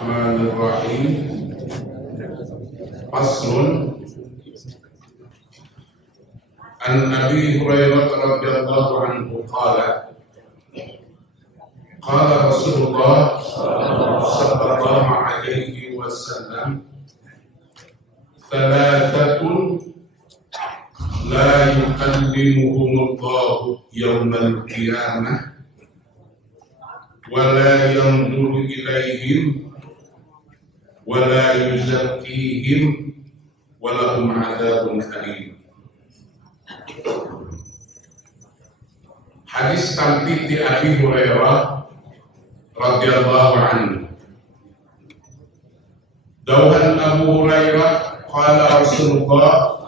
Bismillahirrahmanirrahim. Faslun. An Abi Hurairah radhiyallahu anhu qala Rasulullah sallallahu alaihi wasallam thalathatun la yukallimuhumullahu yawmal qiyamah wa la yanzuru ilaihim wa la yuzakkihim wa lahum 'adzabun alim. Hadis tampil di Abi Hurairah radhiyallahu anhu. Dauhan Abu Hurairah qala Rasulullah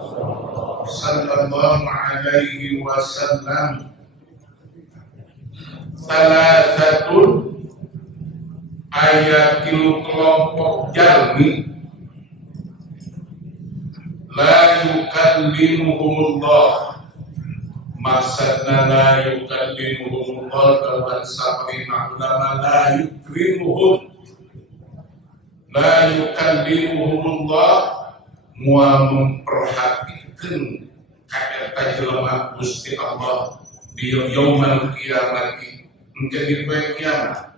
sallallahu alaihi wasallam salasatun ayatil kelompok jalmi la yukallimuhumullah, maksudna la yukallimuhumullah kawan sabri ulama la yukrimuhum, la yukallimuhumullah mua memperhatikan kata jelema Gusti Allah di yaumul qiyamati, menjadi poe kiamat.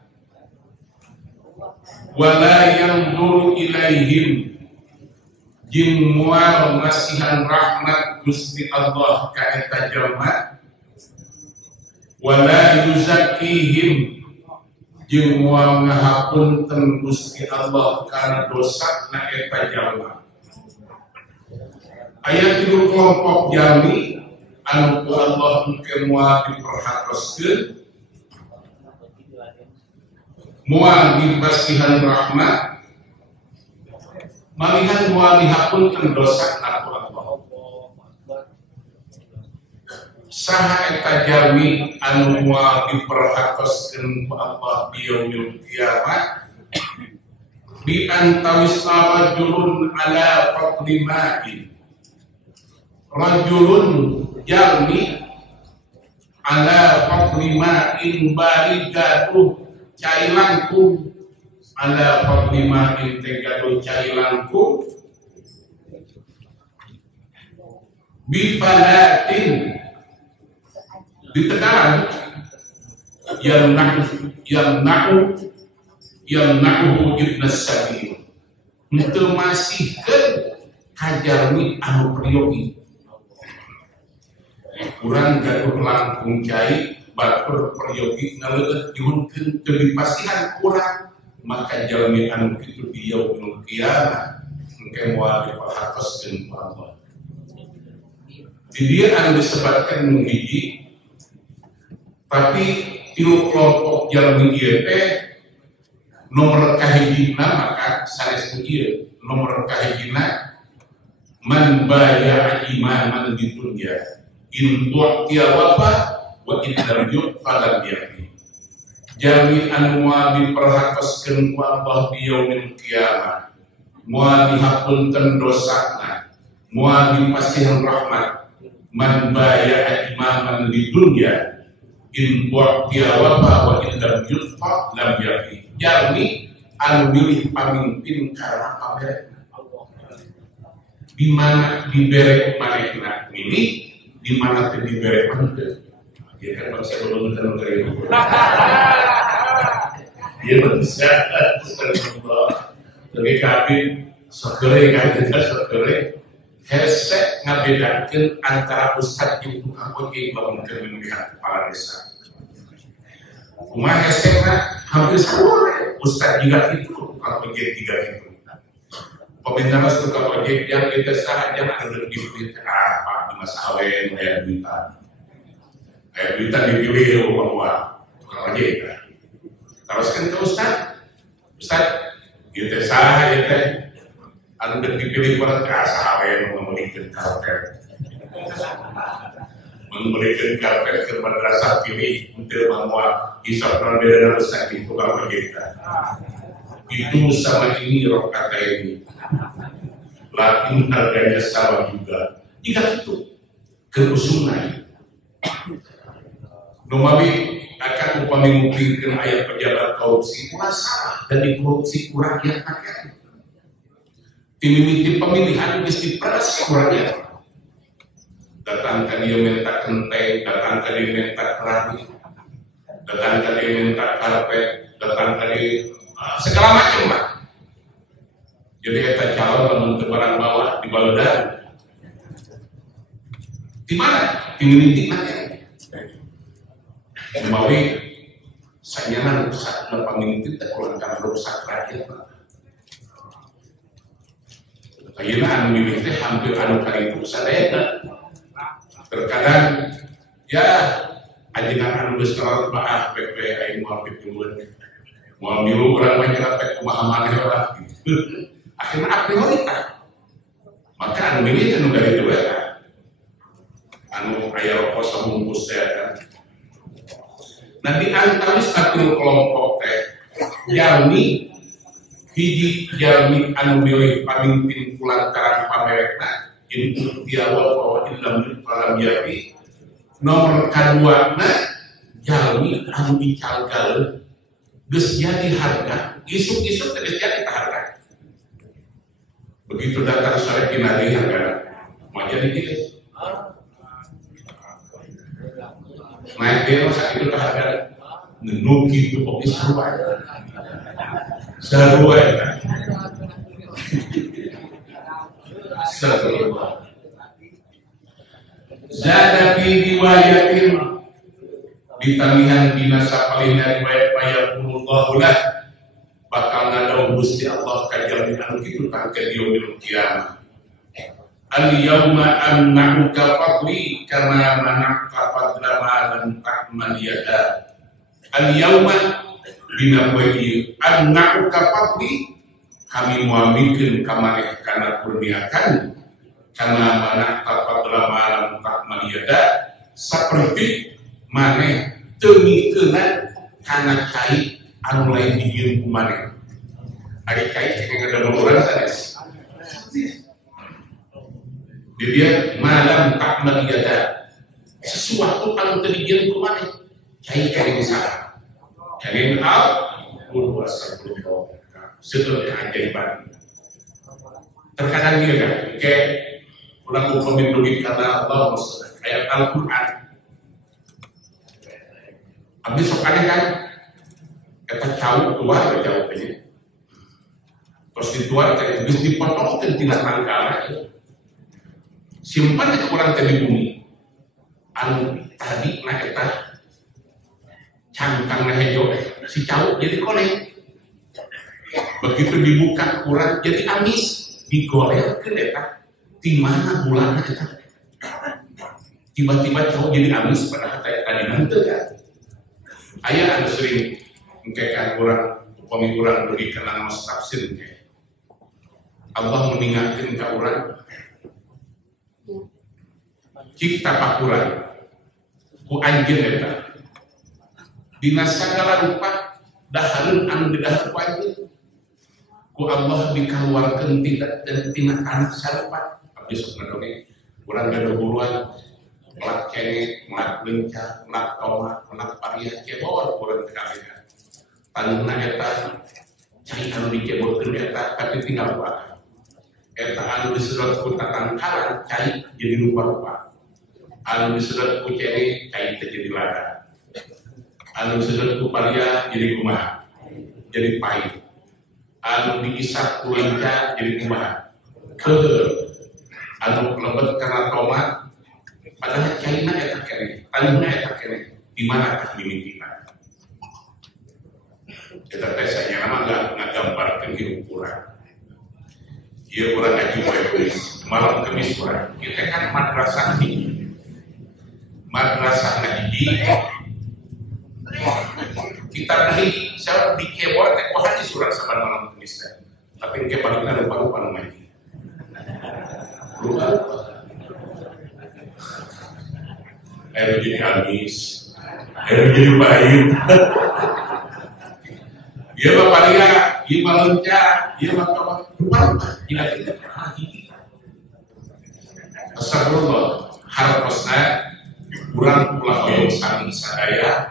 Wala yanzuru ilaihim, jeung moal ngasihan rahmat Gusti Allah ka eta jelema. Wala yuzakkihim, jeung moal ngahapunten Gusti Allah kana dosana eta jelema. Aya tilu kelompok jalmi anu ku Allah engke moal diperhatoskeun, moal dibasihan rahmat, malihan moal dihapunten dosana ku Allah. Saha eta jalmi anu moal diperhatoskeun ku Allah di yaumil qiyamah? Bi antawis rajulun ala fadli ma'in, rajulun jalmi ala fadli ma'in baligatuh cailangku, ala fadli ma'in tegado cailangku bifalatin ditekan yamna'u ibnas sabil, itu masih ke kajarmi anu priyogi kurang gaduh langkung cai batur peryogi ngaleut dihunkeun teu dipasihan kurang, maka jalmi anu kitu di yaumul qiyamah engke moal diperhatoskeun ku Allah. Di dieu anu disebutkeun nu hiji, tapi tilu kelompok jalmi ieu teh nomor kahijina maka sanes ieu nomor kahijina man baya'a imaman bidunya in tu'tiya wafa wa in lam yu'falam bihi, jalmi anu moal diperhatoskeun ku Allah di yaumil qiyamah, moal dihapunten dosana, moal dipasihan rahmat. Man baya'a imaman di dunya in tu'tiya wafa wa in lam yu'falam bihi, jalmi anu milih pamimpin karena pamerna di mana dibere manehna milih, di mana teu dibere manehna. Ya kan bangsa belum negara itu. Dia manusia astagfirullah. Tapi kabin sakere kan kita sakere. Hese ngabedakeun antara ustad jeung tukang ojek bangunkeun melihat kepala desa. Kumaha hese mah hampir sama. Ustad juga itu, tukang ojek juga itu. Pemerintah mas tukang ojek yang kita sahaja ada lebih duit apa di masa awen kayak duitan. Kayak duitan dipilih bahwa tukang ojek kan. Terus kan ke Ustad, kita sahaja teh anu dipilih buat kasawen memberikan karpet. Memberikan karpet ke madrasah pilih untuk bahwa hisab non beda Ustad di tukang ojek kan. Itu sama ini roh kata ini, lakin harganya sama juga. Jika itu keusungan, Numawi akan upami mungkinkan ayat pejabat korupsi masalah dan dikorupsi kurang ya pakai. Timimiti pemilihan mesti peras kurangnya. Datang ke dia minta kenteng, datang ke dia minta keramik, datang ke dia minta karpet, datang ke dia segala macam lah. Jadi kita calon untuk barang bawah di Baludan. Di mana? Timimiti pakai. Semawi sanyanan saat pemimpin tak kurangkan rusak rakyat. Ayeuna anu mimiti hampir anu kali itu sadaya. Terkadang ya ajengan anu geus kalar maaf PP aing moal pipuluan. Moal milu urang mah nyerapet kumaha maneh lah gitu. Akhirna prioritas. Maka anu mimiti anu kali itu ya. Anu aya rokok sabungkus teh kan. Nah di antara satu kelompok teh jalmi hiji jalmi anu milih pamimpin kulantaran pamerekna ini diawal bahwa dalam yapi nomor kedua jalmi anu dicalgal geus jadi harga isuk-isuk geus jadi harga begitu datang sore kinari harga mau jadi gitu naik dia saat itu harga nuki itu oke sarua zada fi riwayatin ditamihan binasa palingna riwayat payaqulullahu lah bakal ngadau Gusti Allah kajalmi anu kitu tangke yaumil qiyamah al yauma amna'uka fadli kama mana'ta fadla ma lam ta'mal yada al yauma dina poe ieu amna'uka fadli kami muamikeun ka maneh kana kurniakan kana mana'ta fadla ma lam ta'mal yada saperti maneh teu ngikeunna kana cai anu lain dijieun ku maneh ari cai cek ngada urang sanes dia malam tak melihat sesuatu anu terjadi ku maneh cai kene salah kene al kudu astagfirullah sesuatu keajaiban terkadang dia kan kayak ulang pemimpin karena Allah ayat Al-Quran abis sokane kan kata jauh tua jauh ini terus dituar kayak bis dipotong dan tidak rangka lagi simpan itu kurang tadi bumi anu tadi na eta cangkang na hejo si cau jadi koleng begitu dibuka kurang jadi amis digolelkeun eta di mana bulanna eta tiba-tiba cau jadi amis padahal tadi nanti kan aya anu sering engkekan kurang upami urang beri kenal mas tafsir Allah mengingatkan ka urang cipta pakuran ku anjeun eta dina sagala rupa dahareun anu didahar ku anjeun ku Allah dikaluarkeun tina anak sarupa abdi sok ngadoge urang gadoguruan melak cengek, melak lencah, melak tomat, melak pariah cebol urang teh kabeh taneuhna eta cai anu dicebolkeun eta tapi tinggal rupa eta anu disedot ku tatangkalan cai jadi rupa-rupa anu disedot ku cengek cai teh jadi lada anu disedot ku pariah jadi kumaha jadi pahit anu diisap ku lencah jadi kumaha anu lembut karena tomat padahal caina eta kene taneuhna eta kene di manakah mimitina eta teh sanya nama ngagambarkeun hirup urang ieu urang ngaji poe kemis malam kemis urang kita kan madrasah hiji kita beli saya di keyboard teh kumaha surat saban malam kemis teh tapi ke paling lupa namanya lupa ayo jadi amis ayo jadi baik iya bapak dia iya balonca iya bapak lupa tidak astagfirullah haraposna kurang ulah hoyong sami sadaya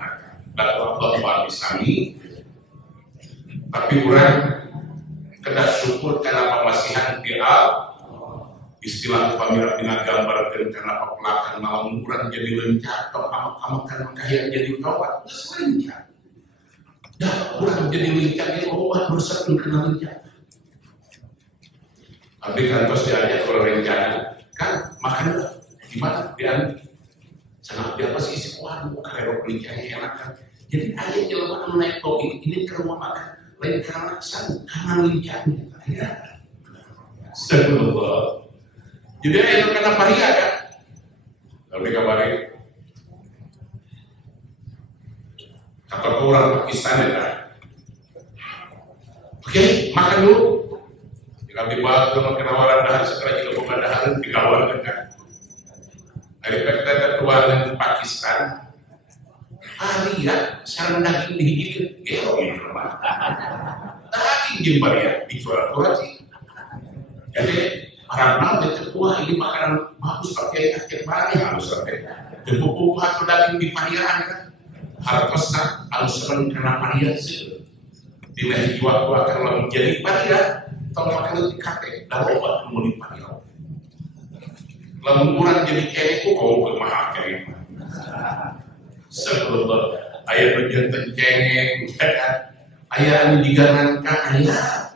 dan Allah wa bisami Tapi orang kena syukur karena pemasihan di istilah pamira dengan gambarkan karena pelakan malam kurang jadi lencah atau amak-amakan makanya jadi kawat lencah dah kurang jadi lencah dia Allah bersatu kena lencah tapi kan terus diajak kalau rencana kan makan gimana dia sangat dia pasti isi waduh karena lencahnya enak kan jadi ayah jelma naik topi ini ke rumah makan lain karena karena lencahnya ya astagfirullah. Jadi itu karena paria kan? Tapi kabarnya kata orang Pakistan ya kan? Oke, makan dulu. Jika dibawa ke kenawaran dahar, sekarang juga bukan dahar dikawarkan kan? Dari kita ketuaan Pakistan, paria sarang daging dihijikkan, gelo ini rumah. Daging jembaria dijual kurang sih. Jadi karena itu wah ini makanan bagus pakai akhir barang harus pakai. Buku atau daging di pariaan kan harusnya harus sering kena parian sih. Tidak jual akan menjadi parian atau makan di kafe dan obat mau di parian. Lalu kurang jadi kayakku kau kemahal kayak sebelum ayah berjantan cengeng, ayah diganangkan ayah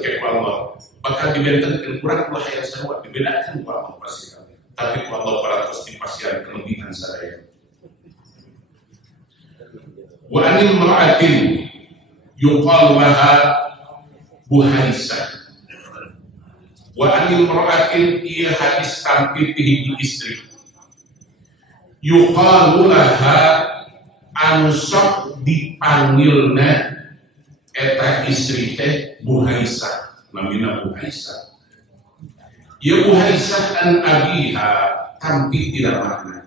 kayak Allah. Maka dibentangkan kurang pula yang sama dibedakan ku Allah pasti tapi ku Allah peratus dipastikan kelebihan saya. Wa anil mar'atin yuqal laha Buhaisah. Wa anil mar'atin ia hadis tampil di istri yuqal laha anusok dipanggilna eta istri teh Buhaisah. Namina Buhaisah. Ya Buhaisah an abiha tampi tidak makna.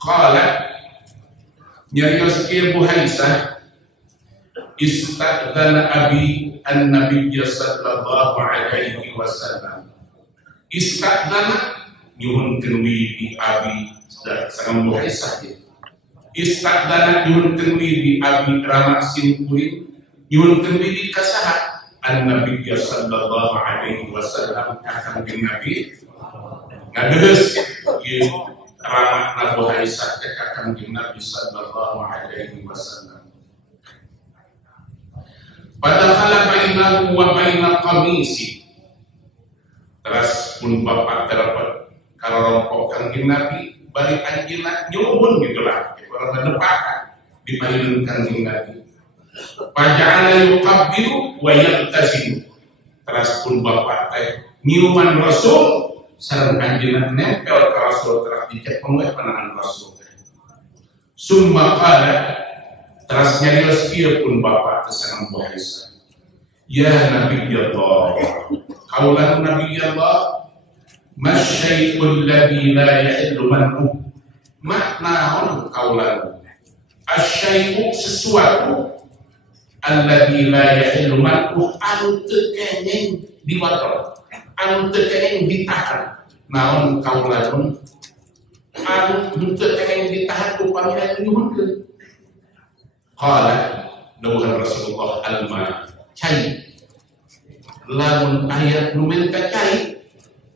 Qala nyarios ke Buhaisah istadzana abi an nabiyya sallallahu alaihi wasallam. Istadzana nyuhunkeun di abi sareng Buhaisah. Istadzana nyuhunkeun di abi ramasin kuring nyuhunkeun di kasaha An-Nabi sallallahu alaihi wasallam akan Nabi ngadeus ieu ramah Nabi Aisyah akan Nabi sallallahu alaihi wasallam. Padahal bainahu wa baina qamisi. Terus pun bapak terdapat kalau rompok Nabi bari anjeunna nyuhun gitulah orang ngedepakan dipanggilkeun Kanjeng Nabi. Paja'ala yuqabbilu wa yabtasimu. Terus pun bapak teh nyiuman Rasul sareng anjeunna nempel ka Rasul terus dicek pengeh panangan Rasul teh. Summa qala terus nyarios kieu pun bapak teh sareng Buhaisah. Ya Nabi Allah, qaulan Nabi Allah, masyai'ul ladzi la yahillu manhu. Makna qaulan asyai'u sesuatu alladzi la yahillu manhu anu teu kenging diwatol anu teu kenging ditahan naon kaulanun anu teu kenging ditahan upami anu nyuhunkeun qala dawuh Rasulullah alma cai lamun ayat nu men ka cai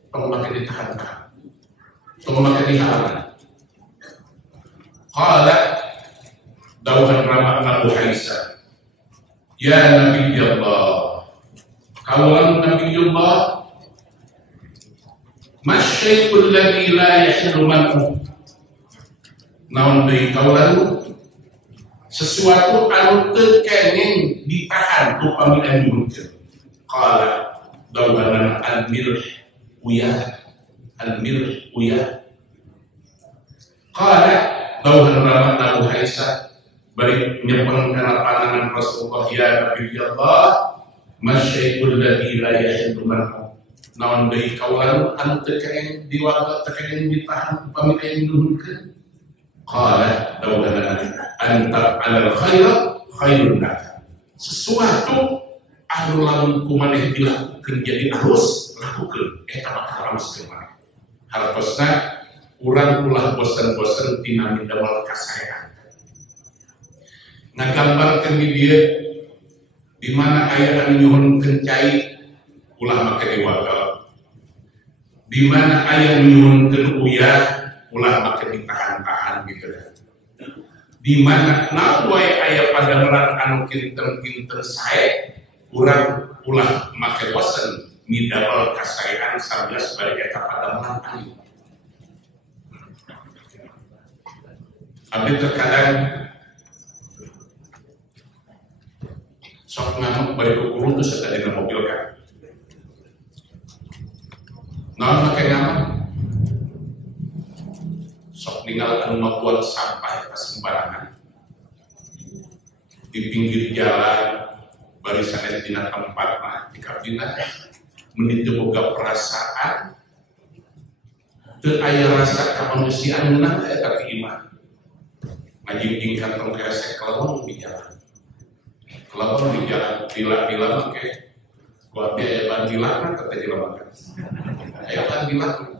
tong make ditahan ka tong make dihalangan qala dawuh ramana Buhaisah. Ya Nabi Allah, kaulan Nabi Allah, masyai'ul ladzi la yahillu manhu. Naon deui kaulan sesuatu anu teu kenging ditahan upami anu nyuhunkeun. Qala dawuhna al-milh uyah, al-milh uyah. Qala dawuhna Nabi Buhaisah balik nyepeng kana pandangan Rasulullah ya Nabi Allah masyai'ul ladzi la yahillu manhu naon deui kaulan anu teu kenging diwaga teu kenging ditahan upami anu nyuhunkeun qala dawuhna anta 'alal khairun laka sesuatu anu lamun kumaneh dilakukeun jadi alus lakukeun eta bakal alus teh maneh hartosna urang ulah bosan-bosan tina mindamel kasaean ngagambarkeun di dieu di mana aya anu nyuhunkeun cai ulah make diwagal, di mana aya anu nyuhunkeun uyah ulah make ditahan-tahan gitu ya. Di mana naon wae aya padamelan anu kinten-kinten sae urang ulah make bosen midamel kasaean sabda sebagai eta padamelan anu. Abdi terkadang sok ngamuk bari kukurun terus eta dina mobil kan. Naon make ngamuk? Sok ninggal anu ngabuang sampah pas sembarangan di pinggir jalan barisan dina tempat mah di kabina menit boga perasaan teu aya rasa kamanusiaan ngeunah eta iman ngajing kantong kresek kelawang di jalan bila mah ke buat dia bandilan kata jelema kan aya bandilan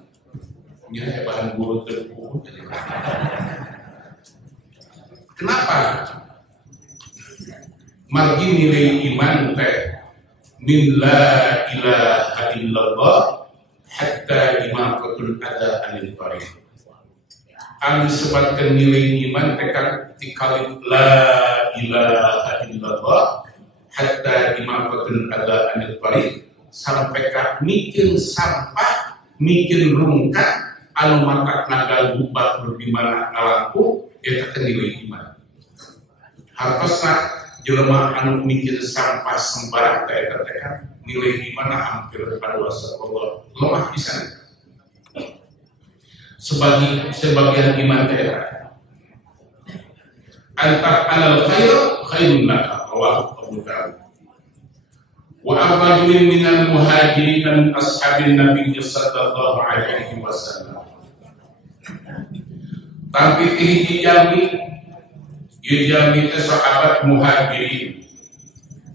nya bahan guru terbuku. Kenapa? Margi nilai iman teh min la ilaha illallah hatta imaqatul adha anil tariq. Anu sebatkeun nilai iman teh kan tikali la ilaha illallah hatta imaqatul adha anil tariq sampai ka mikeun sampah mikeun rungkat anu matak nagal bubat di mana ngalampu eta teh nilai iman. Hartosna jelema anu mikir sampah sembarang teh eta teh kan nilai iman hampir kaluasa Allah lemah pisan. Sebagian iman teh antar alal khairun laka rawahu Abu Dawud. Wa rajulin minal muhajirin min ashabin Nabi sallallahu alaihi wasallam. Tapi hiji jami teh sahabat muhajirin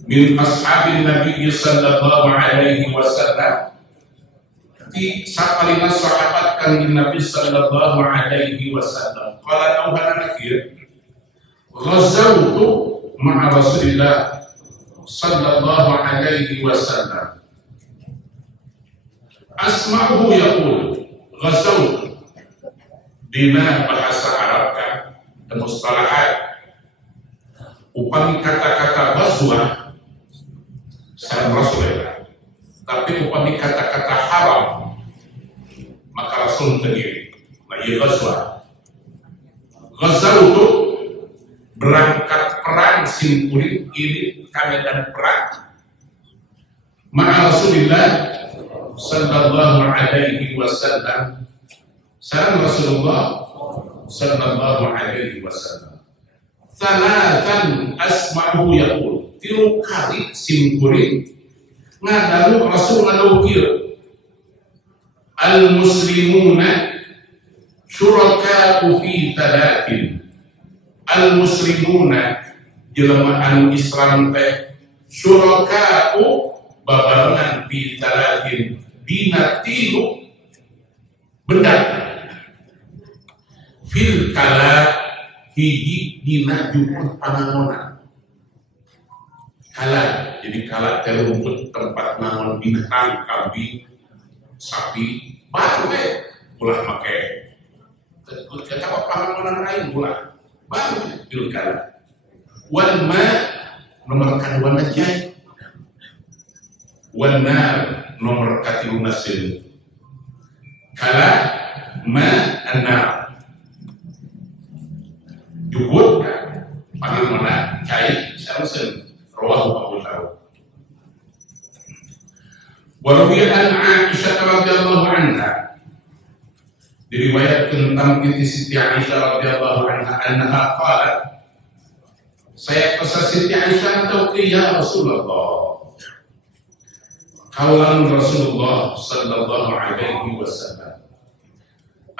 min ashabin Nabi sallallahu alaihi wasallam. Ti sapalina sahabat kanjeng Nabi sallallahu alaihi wasallam. Qala tauhana nakir ghazawtu ma'a Rasulillah sallallahu alaihi wasallam. Asma'uhu yaqul ghazawtu dina bahasa Arab kan mustalahat upami kata-kata ghazwah sareng Rasulullah, tapi upami kata-kata haram maka Rasul sendiri lagi ghazwah. Ghazawtu berangkat perang simpuling ini kamedan perang ma'a Rasulillah sallallahu alaihi wasallam sareng Rasulullah sallallahu alaihi wasallam. Salatan asma'uhu yaqul, tilu kali simkuring ngadalu Rasul ngadawukir al muslimuna syuraka'u fi talatin. Al muslimuna jelema anu Islam teh syuraka'u babarengan fi talatin dina tilu benda fil kala hiji dina juput pangangonan. Kala jadi kala teh rumput tempat nangon binatang kambing sapi baru ulah make kata pangangonan lain ulah baru fil kala. Wal ma nomor kaduana jai wan nar nomor katiluna sil kala ma an-nar jubut pangangonan cai sareng rawahu Abu Dawud. Wa rawiya an Aisyah radhiyallahu anha diriwayatkan tentang Siti Aisyah radhiyallahu anha annaha qalat saya pesan Siti Aisyah atau ya Rasulullah kaulan Rasulullah sallallahu alaihi wasallam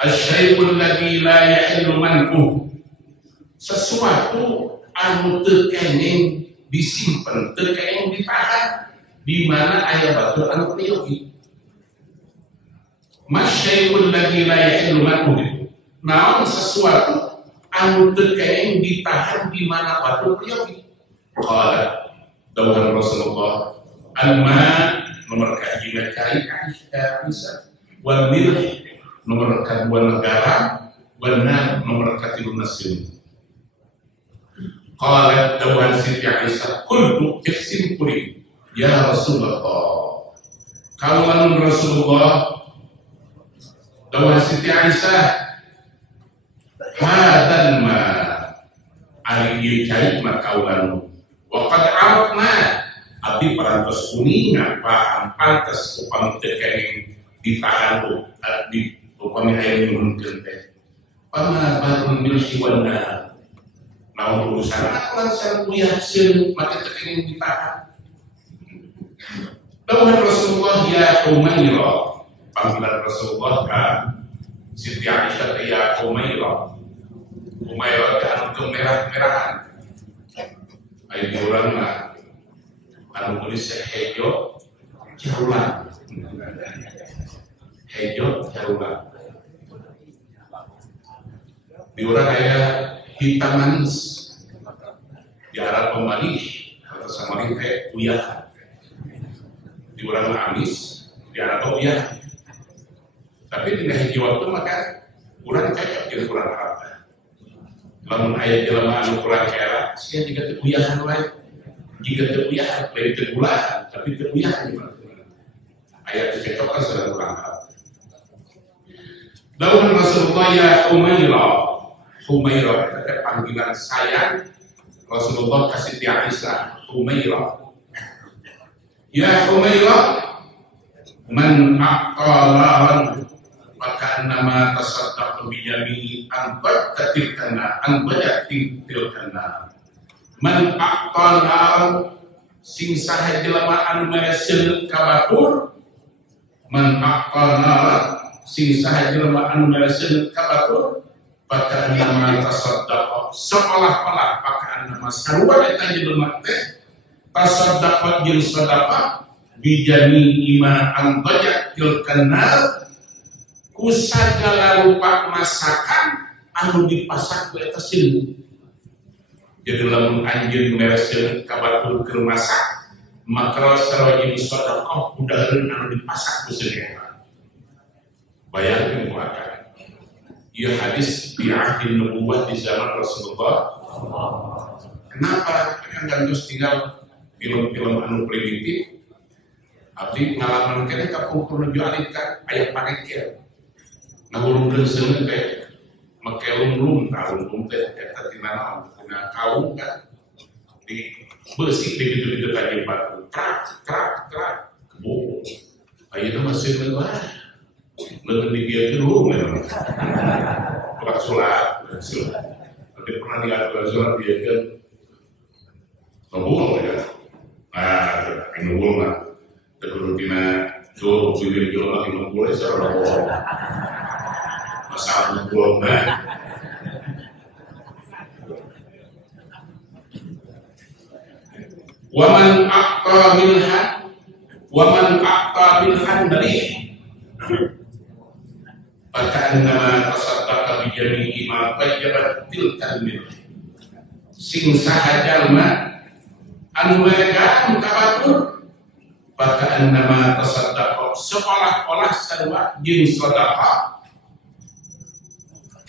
asy-syai'ul ladzi la yahillu man'uhu sesuatu anu teu kenging disimpen, teu kenging ditahan di mana aya batur anu priyogi. Masyai'ul ladzi la yahillu man'uhu. Naon sesuatu anu teu kenging ditahan di mana batur priyogi. Qala dawuhan Rasulullah alma nomor kahina cai Aisyah wal milh nomor kedua negara benar nomor ketiga nasil. Qalat dawuhan Siti Aisyah qultu iksim kuri ya Rasulullah kaulan Rasulullah dawuhan Siti Aisyah hadan ma ari cai makaulan waqad arafna abdi parantos kuningan paham pantas upami tekeng ditahan di upami aya nyuhunkeun teh pama barun bil siwana naon urusan akulan sareng kuliah sieun make tekeng ditahan dawuhan Rasulullah ya Umairah panggilan Rasulullah ka Siti Aisyah ya Umairah teh anu kemerah-merahan aya di urang mah anu nulis hejo jarulan di urang aya hitam manis di Arab pemanis atau samarin teh uyah di urang amis di Arab uyah tapi di hejo waktu maka urang cocok jadi urang Arab lamun aya jelema anu kurang era sia juga teu uyahan wae jika teruyah dari terbulan tapi teruyah gimana ayat dicocokkan sedang kurang hal dawuhan Rasulullah ya Humairah itu panggilan sayang Rasulullah kasih Siti Aisyah Humairah ya Humairah man aqalan maka nama tasaddaq bijami anbat tilkana man aqtana sing saha jelema anu mereseuh ka batur man aqtana sing saha jelema anu mereseuh ka batur maka nama tasaddaq seolah-olah maka nama sarua eta jelema teh tasaddaq jeung sedekah bijami ima antajat tilkana ku sagala rupa masakan anu dipasak ku eta silmu jadi lamun anjeun mereseuh ka batur keur masak maka sarojini sedekah udaheun anu dipasak ku sedekah bayangkeun ku akal ieu hadis di akhir nubuwah di zaman Rasulullah kenapa kan gantos tinggal film-film anu primitif abdi ngalaman kene ka pungkur nuju alika aya panengkel nah ulun reuseuh teh make lumlum tahun teh eta tina naon tina kaum kan di besi di gitu tadi batu krak kebo ayeuna mah seueur mah leuweung dibieukeun hurung memang sulat tapi pernah diatur sulat bieukeun ngobul ya nah ngobul mah terus tina do bibir jola ngobul sareng masalah ngobul waman aqta bilhan dalih bahkan nama tasaddaqa bi jami'i ma tayyabat tilkal milh sing saha jalma anu meregaan ka batur bahkan nama tasaddaqa seolah-olah sarua jeung sedekah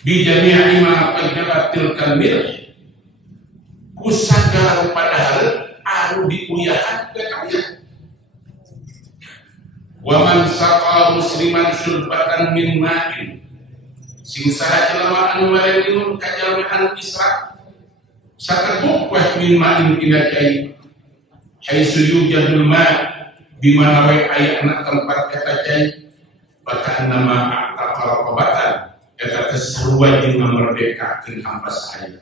bi jami'i ma tayyabat tilkal milh ku sagala padahal anu diuyahan ke kalian. Waman saqa musliman syurbatan min ma'in sing saha jelema anu mere minum ka jalma anu isra sakeduk weh min ma'in tina cai haitsu yujadul ma' di mana we aya tempat eta cai baka nama aqta raqabatan eta kesarua jeung ngamerdekakeun hamba sahaya.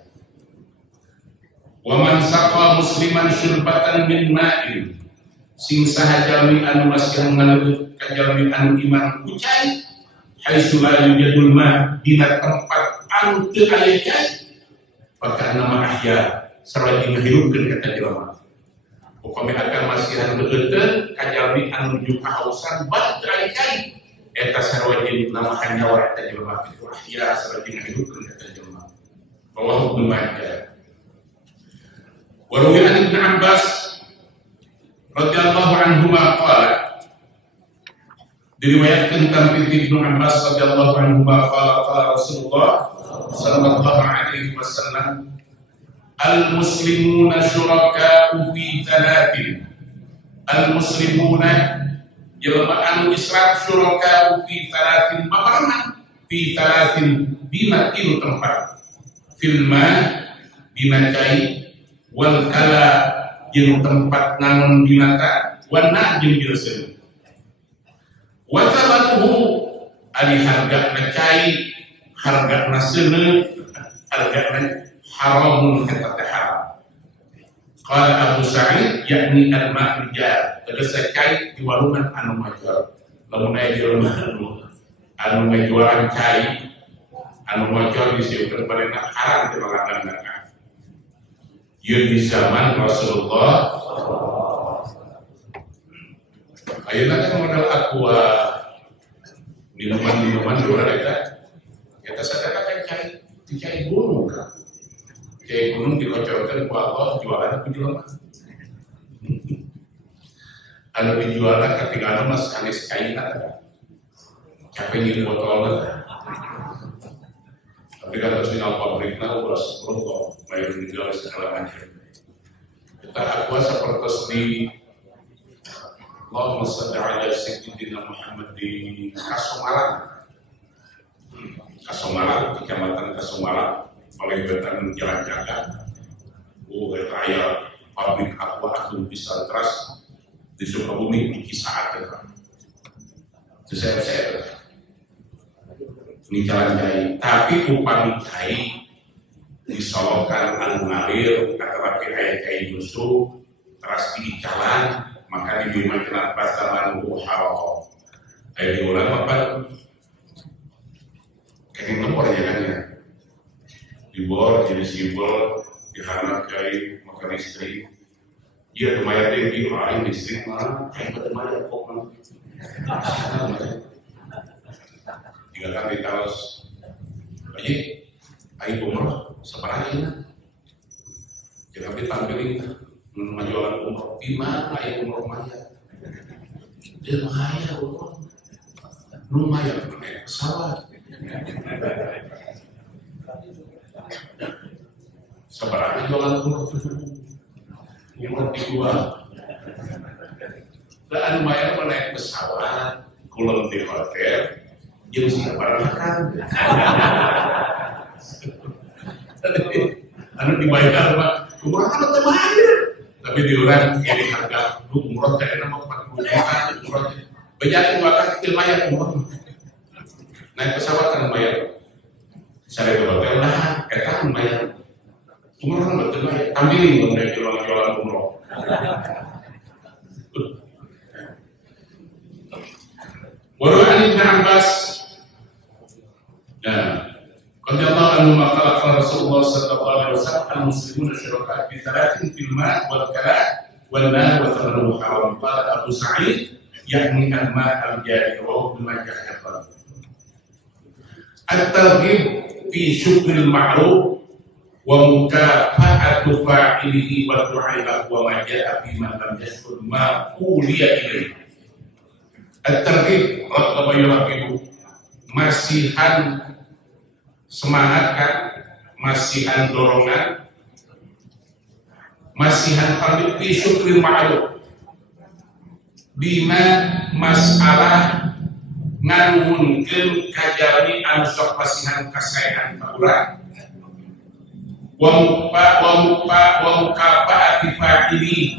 Waman saqa musliman syurbatan min ma'in sing saha jalmi anu masih ngaleuweut ka jalmi anu iman kucai haitsu la yujadul ma dina tempat anu teu aya cai maka nama ahya sareng ngahirupkeun eta jelema upami akan masih beuteun ka jalmi anu nuju kahausan bat teu aya cai eta sareng nama hanyawa eta jelema kitu ahya sareng ngahirupkeun eta jelema Allahu Akbar. Waruwi an Ibnu Abbas radhiyallahu anhu qala, diriwayatkan tentang Ibnu Abbas radhiyallahu anhu qala Rasulullah sallallahu alaihi wasallam, al-muslimuna syuraka'u fi thalathin. Al-muslimuna jelema anu Islam syuraka'u fi thalathin, babarengan fi thalathin dina tilu tempat, filma dina cai, wal kala jeung tempat nanon binata, wana jeung direuseun. Wa tabatuhu ari hargana cai, hargana seuneu, hargana haramun eta teh haram. Qala Abu Sa'id yakni al-ma'ul jar, tegese cai di warungan anu major. Lamun aya jelema anu ngajualan cai anu major disebutkeun barena haram dilarang. Ieu di zaman Rasulullah. Ayeuna teh modal aqua minuman luar eta sadaya kan cai gunung kan. Cai gunung dikocorkeun ku Allah jualan ku jelema. Anu dijualan ketinggalan mas sanes caina teh. Capek ngirim botolna. Tapi kalau sinyal pabriknya uras perut bayar meninggal segala macam. Kita aqua seperti di Allahumma shalli ala sayyidina Muhammad di Kasomaran, Kecamatan Kasomaran, paling wetan Jalan Jaga. Eta aya pabrik aqua atuh bisa teras di Sukabumi di Kisaat eta. Itu saya ini jalan cai, tapi upami cai disolokan anu ngalir kata aya cai busuk teras di jalan, maka dibimakeun pasal anu haram. Aya diulang apa? Kayak nomor ya kan ya. Dibor jadi simbol dihanap cai makan istri. Iya lumayan tinggi lain listrik mah kayak bagaimana kok mah. Jika kami taros, aja, ayo umroh separahnya. Jika kami tampilin menjualan umroh, di mana ayo umroh maya? Dia maya umroh, lumayan naik pesawat. Separahnya jualan umroh dijual. Dan lumayan naik pesawat, kulon di hotel. Yang siapa makan? Anu dibayar Pak, umroh kan teman aja. Tapi diurang ini harga umroh kayaknya mau 40 juta umroh. Bejalan bahkan kecil bayar umroh. Naik pesawat kan bayar. Saya ke hotel lah, kita bayar. Umroh kan betul bayar. Tampilin dong dari jualan umroh. Waru'an Ibn Abbas. Nah, qadallahu anhu maqala qala Rasulullah sallallahu alaihi wasallam al-muslimuna syuraka fi thalathin fil ma' wal kala' wal nar wa thamanu haram. Qala Abu Sa'id yakni al-ma' al-jari wa Ibnu Majah. At-targhib fi syukril ma'ruf wa mukafa'atu fa'ilihi wa du'a wa ma ja'a fi ma lam yashkur ma uliya ilayhi. At-targhib rabbana yuraqibu, masihan semangat kan, masihan dorongan, masihan pamiti syukril ma'ruf bima masalah nganuhunkeun kajalmi anu sok masihan kasaean urang wa mukafaati fa'ili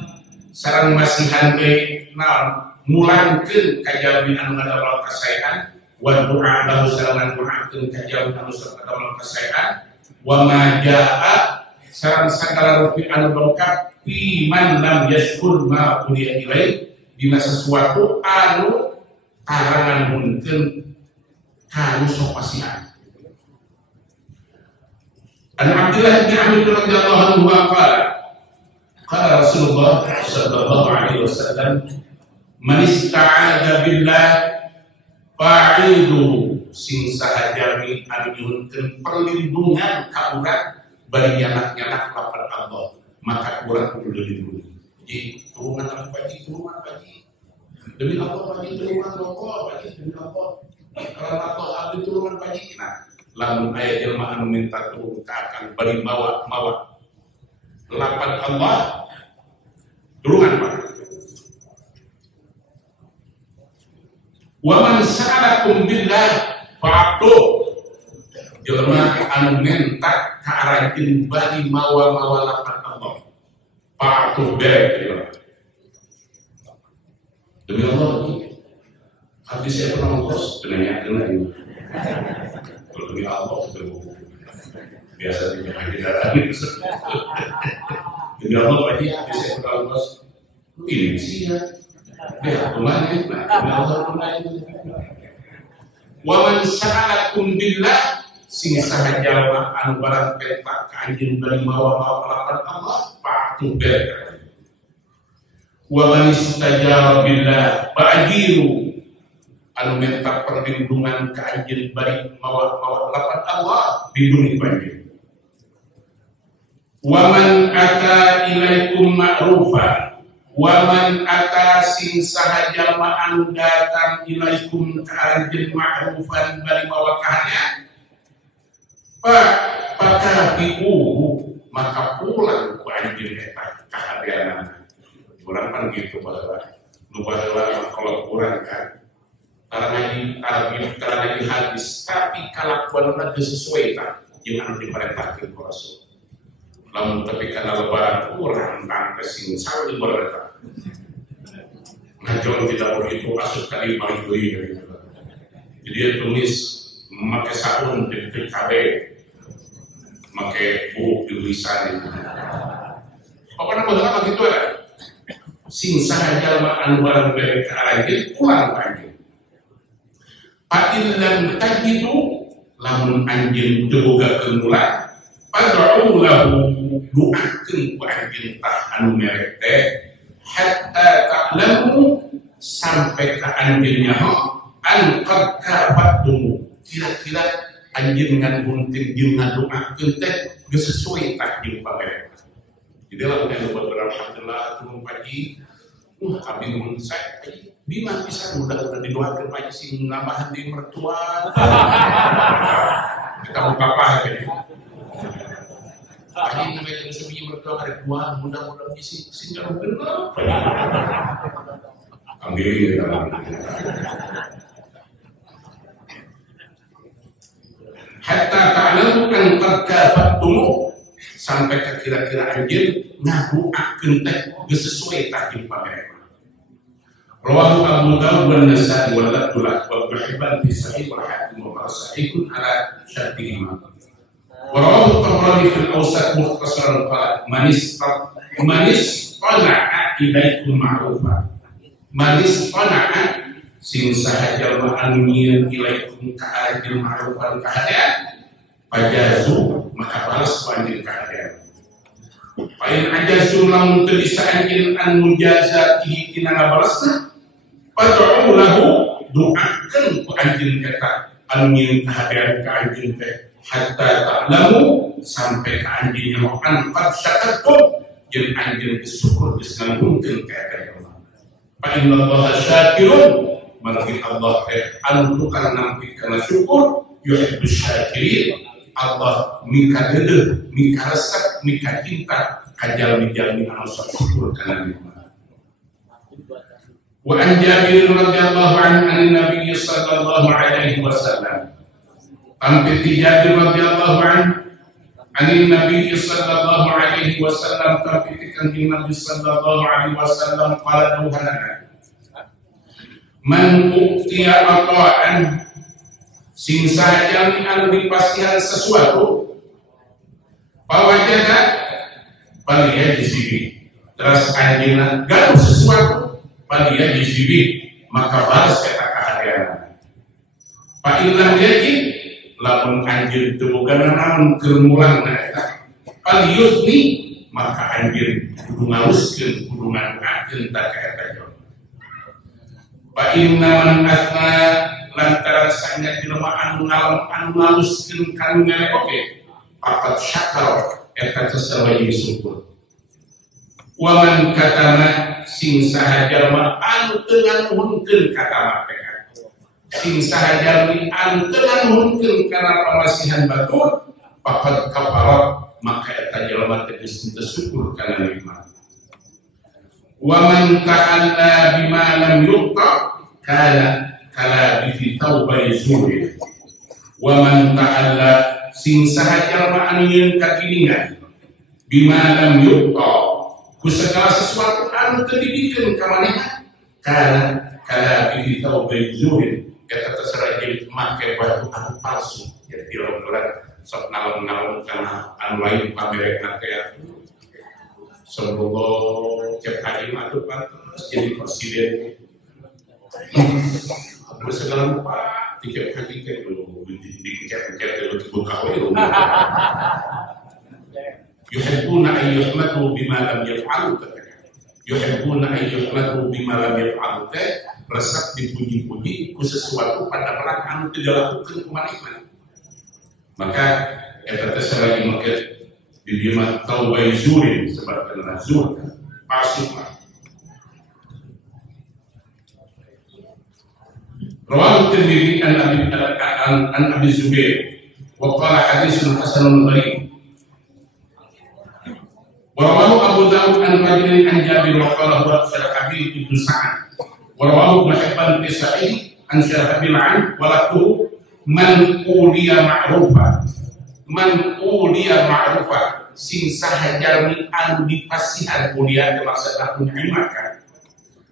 sareng masihan ge naon mulangkeun kajalmi anu ngadamel kasaean wa du'a lahu salaman du'akeun kajalmi anu sok ngadamel kasaean wa ma jaa sareng sagala rupi anu lengkap fi man lam yashkur ma uliya ilai dina sesuatu anu karangan munkeun kanu sok masihan. An Abdullah bin Amr radhiyallahu anhu qala Rasulullah sallallahu alaihi wasallam man ista'adha billah fa'idu sing sahajami anu nyuhunkeun perlindungan ka urang bari nyanak-nyanak lapan Allah maka urang kudu dilindungi. Jadi turunan apa Paji, turunan Paji. Demi Allah Paji turunan rokok, Paji demi Allah. Karena Allah abdi turunan Paji. Nah, lamun aya jelema anu minta turun ka akan bari mawa lapan Allah turunan Paji. Wa man sa'alakum billah fa'tu. Jelema anu minta ka arajin bari mawa lapan Allah. Fa'tu bae. Demi Allah, habis saya pernah ngkos dengan yakin lagi. Kalau demi Allah, biasa di jalan kendaraan itu. Demi Allah, Pak, habis saya pernah ngkos. Ini sih ya. Kemana? Nah, demi Allah kemana? Wa man sa'alakum billah sing sahaja anu barang petak kanjeng dari mawa lapan Allah, patuh bae. Wa man istajara billah fa'jiru anu minta perlindungan ka anjeun bari mawa lapan Allah lindungi panjeun. Wa man ata ilaikum ma'rufa wa man ata sing sahaja ma anu datang ilaikum ka anjeun ma'rufan bari mawa kahannya pakabiu maka pulang ku anjeun eta kahadeanana. Kurang kan gitu bahwa kalau kurang kan karena di hadis tapi kalakuan ada sesuai tak jangan diperintahkan ke Rasul. Namun tapi karena lebaran kurang tanpa sing sawi berita. Ngajon tidak begitu asal kali bang beli. Jadi dia tulis memakai sabun di PKB, memakai buku tulisan itu. Pokoknya betul begitu ya. Sing sahaja anu barang bere ka arajin pulang panjeun. Patil lam tajidu lamun anjeun teu boga keumulan pad'u lahu du'akeun ku anjeun tah anu mere teh hatta ta'lamu sampai ka anjeun nyaho an qad kafatum kira-kira anjeun ngadunkeun jeung ngadoakeun teh geus sesuai tah jeung pamere. Jadi lalu yang buat alhamdulillah turun pagi, kami ngomong saya pagi, bima bisa mudah-mudahan didoakan pagi sih nambahan di mertua. Kita buka apa jadi? Pagi namanya sebagai mertua ada dua, mudah-mudahan sih kalau benar. Ambil kita. Hatta ta'lamu an qad kafatum sampai ke kira-kira anjir ngaduakeun teh geus sesuai tah jeung pamere. Rawahu Abu Dawud wa Nasa'i wa Latullah wa Ibnu Hibban fi Sahih wa Hakim wa Sahihun ala syartihima. Wa rawahu Tabrani fil Awsat mukhtasaran qala manis qana'a ilaikum ma'rufa. Manis qana'a sing sahaja anu nyieun ilaikum ka ajil ma'rufan kahadaan pajazu maka balas wanjil keadaan. Pain ajazu lamun teu bisa anjeun an mujazatihi tina ngabalasna pad'u lahu doakeun ku anjeun eta anu nyieun keadaan ka anjeun teh hatta ta'lamu sampai ka anjeun nyaho an qad syakartum jeung anjeun bersyukur geus ngangungkeun keadaan Allah. Fa innallaha syakirun margi Allah teh anu tukang nampi kana syukur yuhibbus syakirin. Allah mika dedeh, mika resep, mika cinta kajal-jalmi anu syukur kana nikmat. Wa an Jabir radhiyallahu anhu an Nabi sallallahu alaihi wasallam. Sampai Jabir radhiyallahu anhu an Nabi sallallahu alaihi wasallam sampai kanjeng Nabi sallallahu alaihi wasallam qala duhana. Man uqtiya ata'an sing saja anu dipasihan sesuatu pawajana balia disibi terus anjeunna gaduh sesuatu balia disibi maka balas eta kahadean. Fa illam yajid lamun anjeun teu boga naon keur mulangna eta paliyusni maka anjeun kudu ngauskeun kudu ngaduakeun ta ka eta jol. Fa inna man asna lantaran sanya jelema anu ngaluskeun kanu ngelepoke papat syakar eta teh wajib syukur. Waman katama sing sahajalma anu teu nganuhunkeun katama teh. Sing sahajalmi anu teu nganuhunkeun kana pamasihan batur faqad kafara maka eta jalma teh geus teu syukur kana nikmat. Waman ta'alla bima lam yuqta kana kala bi taubah zuhri. Waman ta'alla sing sahajalma anu yeun kakiningan bima lam yuqta ku segala sesuatu anu teu dibikeun ka manehna kana kala bi taubah zuhri eta terserah jadi make batu anu palsu jadi orang-orang sok ngalung-ngalung kana anu lain pamerek teh. Semoga Cep Haji matuh pantas jadi presiden. Terus segala lupa di Cep Haji teh dulu dikejar-kejar dulu dibuka dulu. Yuhibbuna an yuhmadu bima lam yaf'alu. Yuhibbuna an yuhmadu bima lam yaf'alu. Resep dipuji-puji ku sesuatu pada perang anu tidak lakukan kemana. Maka eta teh selagi make di dia mah taubah zurin sebabkan nazur pasif mah. Rawahu Tirmidzi an Abi Zubair wa qala haditsun hasanun gharib. Wa rawahu Abu Dawud an Rajulin an Jabir wa qala huwa Syarhabil ibn Sa'ad. Wa rawahu Ibnu Hibban bi Sahih an Syarhabil an wa laqu man uliya ma'rufa. Man uliya ma'rufa sing sahajalmi anu dipasihan uliya maksudna nikmatkan.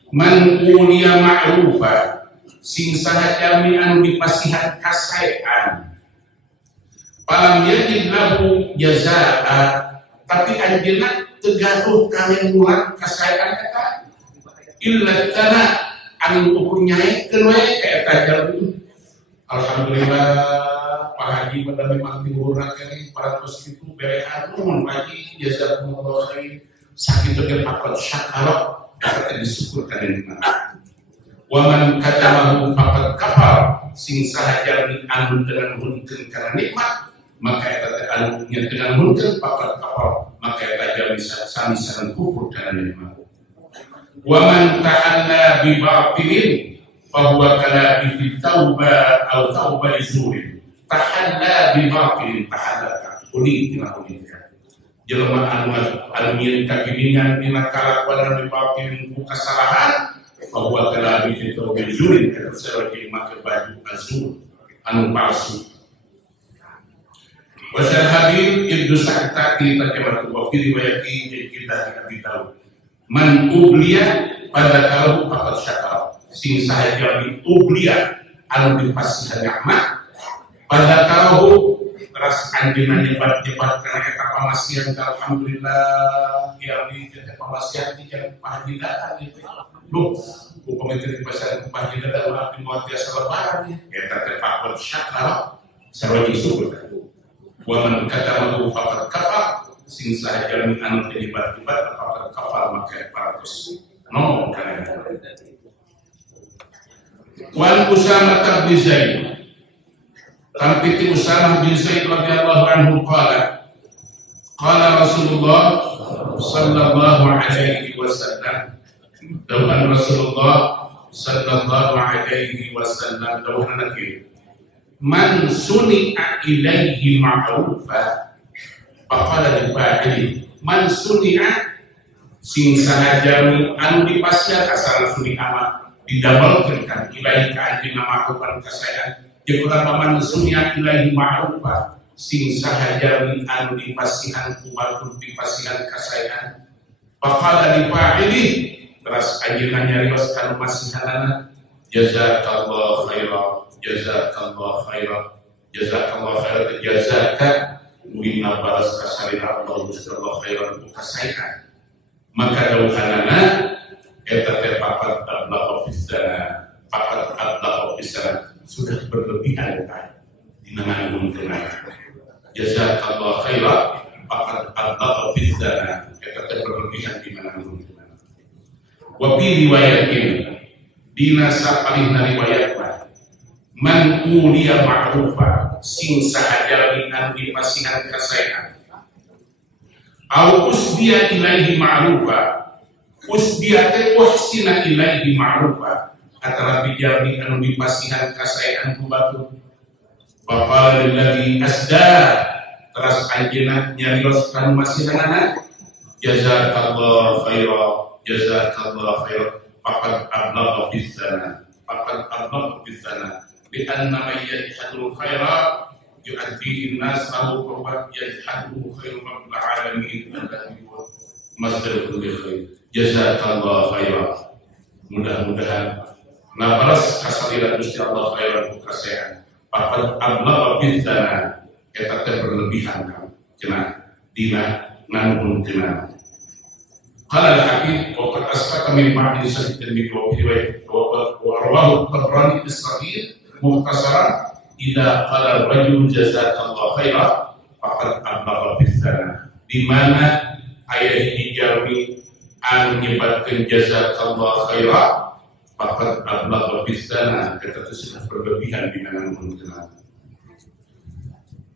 Man uliya ma'rufa sing sahajalmi anu dipasihan kasaean. Palam yajid lahu jazaa tapi anjeunna teu gaduh kalian mulat kasaean eta illa kana anu ukur nyaekeun wae ka eta jalmi. Alhamdulillah Pak Haji pada memang timuran kene para tos itu berehan nuhun Pak Haji jazakumullah khair sakitu ge pakot syakara dapat disyukurkan nikmat. Wa man katamahu faqad kafar sing sahajalmi anu dengan hunkeun kana nikmat maka eta teh anu nya dengan hunkeun faqad kafar maka eta jalmi sami sareng kufur kana nikmat. Wa man ta'alla bi batilin fa huwa kala bi taubah atau taubah zuhri. Tahalla bi batil tahallaka uning tina uning jelema anu yen kakiningan dina kalakuan bi batil ku kasalahan bahwa kala bi taubat zurin eta sareng make baju azur anu palsu. Wa Syarhabil ibnu Sa'ad tadi terjemah wa fi riwayati kita tahu man ubliya pada kalau faqad syakar sing sahaja bi ubliya anu dipasihan nikmat pada tahu teras anjeunna nyebat-nyebat kana eta pamasihan alhamdulillah ya bi eta pamasihan di jeung pahidatan itu lu upami teh pasaran pahidatan api moal tiasa lebaran eta teh faktor syakar sareng syukur wa man katamahu faqad kafar sing sahaja anu teh nyebat-nyebat faqad kafar maka paratus no kana wan Usamah bin Zaid Tampiti Usamah bin Zaid radhiyallahu anhu qala Rasulullah sallallahu alaihi wasallam dawuhan Rasulullah sallallahu alaihi wasallam dawuhan Nabi man suni'a ilaihi ma'rufa faqala li fa'ili man suni'a sing sahajami anu dipasya kasana suni'a didabalkeun kan ilaihi ka anjeunna ma'rufan kasayaan jeung urang paman sunya ilahi ma'rufa sing sahajami anu dipasihan kumatur dipasihan kasayan faqala li fa'ili teras anjeunna nyarios kana masihanana jazakallahu khairan jazakallahu khairan jazakallahu khairan jazaka minna baras kasarina Allah jazakallahu khairan kasayan maka dawuhanana eta teh papat abla ofisana papat abla ofisana sudah berlebihan di nama ilmu kenal. Jazakallahu khairan faqad abdagha fi dzana kata berlebihan di mana ilmu kenal. Wa bi riwayatin dina sapalihna riwayatna man uliya ma'rufa sing sahaja anu dipasihan kasaean Au usdiya ilaihi ma'rufa. Usdiya teh uhsina ilaihi ma'rufa. Antara bijami anu dipasihan kasayaan ku batu. Faqala lilladzi asda teras anjeunna nyarios kanu masihanana jazakallahu khairan faqad ablagha bis sana li anna man yajhadul khaira yu'addi an-nas lahu faqad yajhadu khairu rabbil alamin alladhi huwa masdarul kulli khair. Jazakallahu khairan. Mudah-mudahan nabaras kasalira Gusti Allah khairan kasayaan. Faqad ablagha bis sana eta teh berlebihan kan cenah dina nanuhun cenah. Qala al-Hakim wa qad asbaqa min ba'di sahih al-Mikwa riwayat wa rawahu Tabrani as-Saghir mukhtasaran idza qala ar-rajul jazakallahu khairan faqad ablagha bis sana. Di mana aya hijami anu nyebatkeun jazakallahu khairan faqad ablagha bis sana eta teh sudah berlebihan dina nanuhun cenah.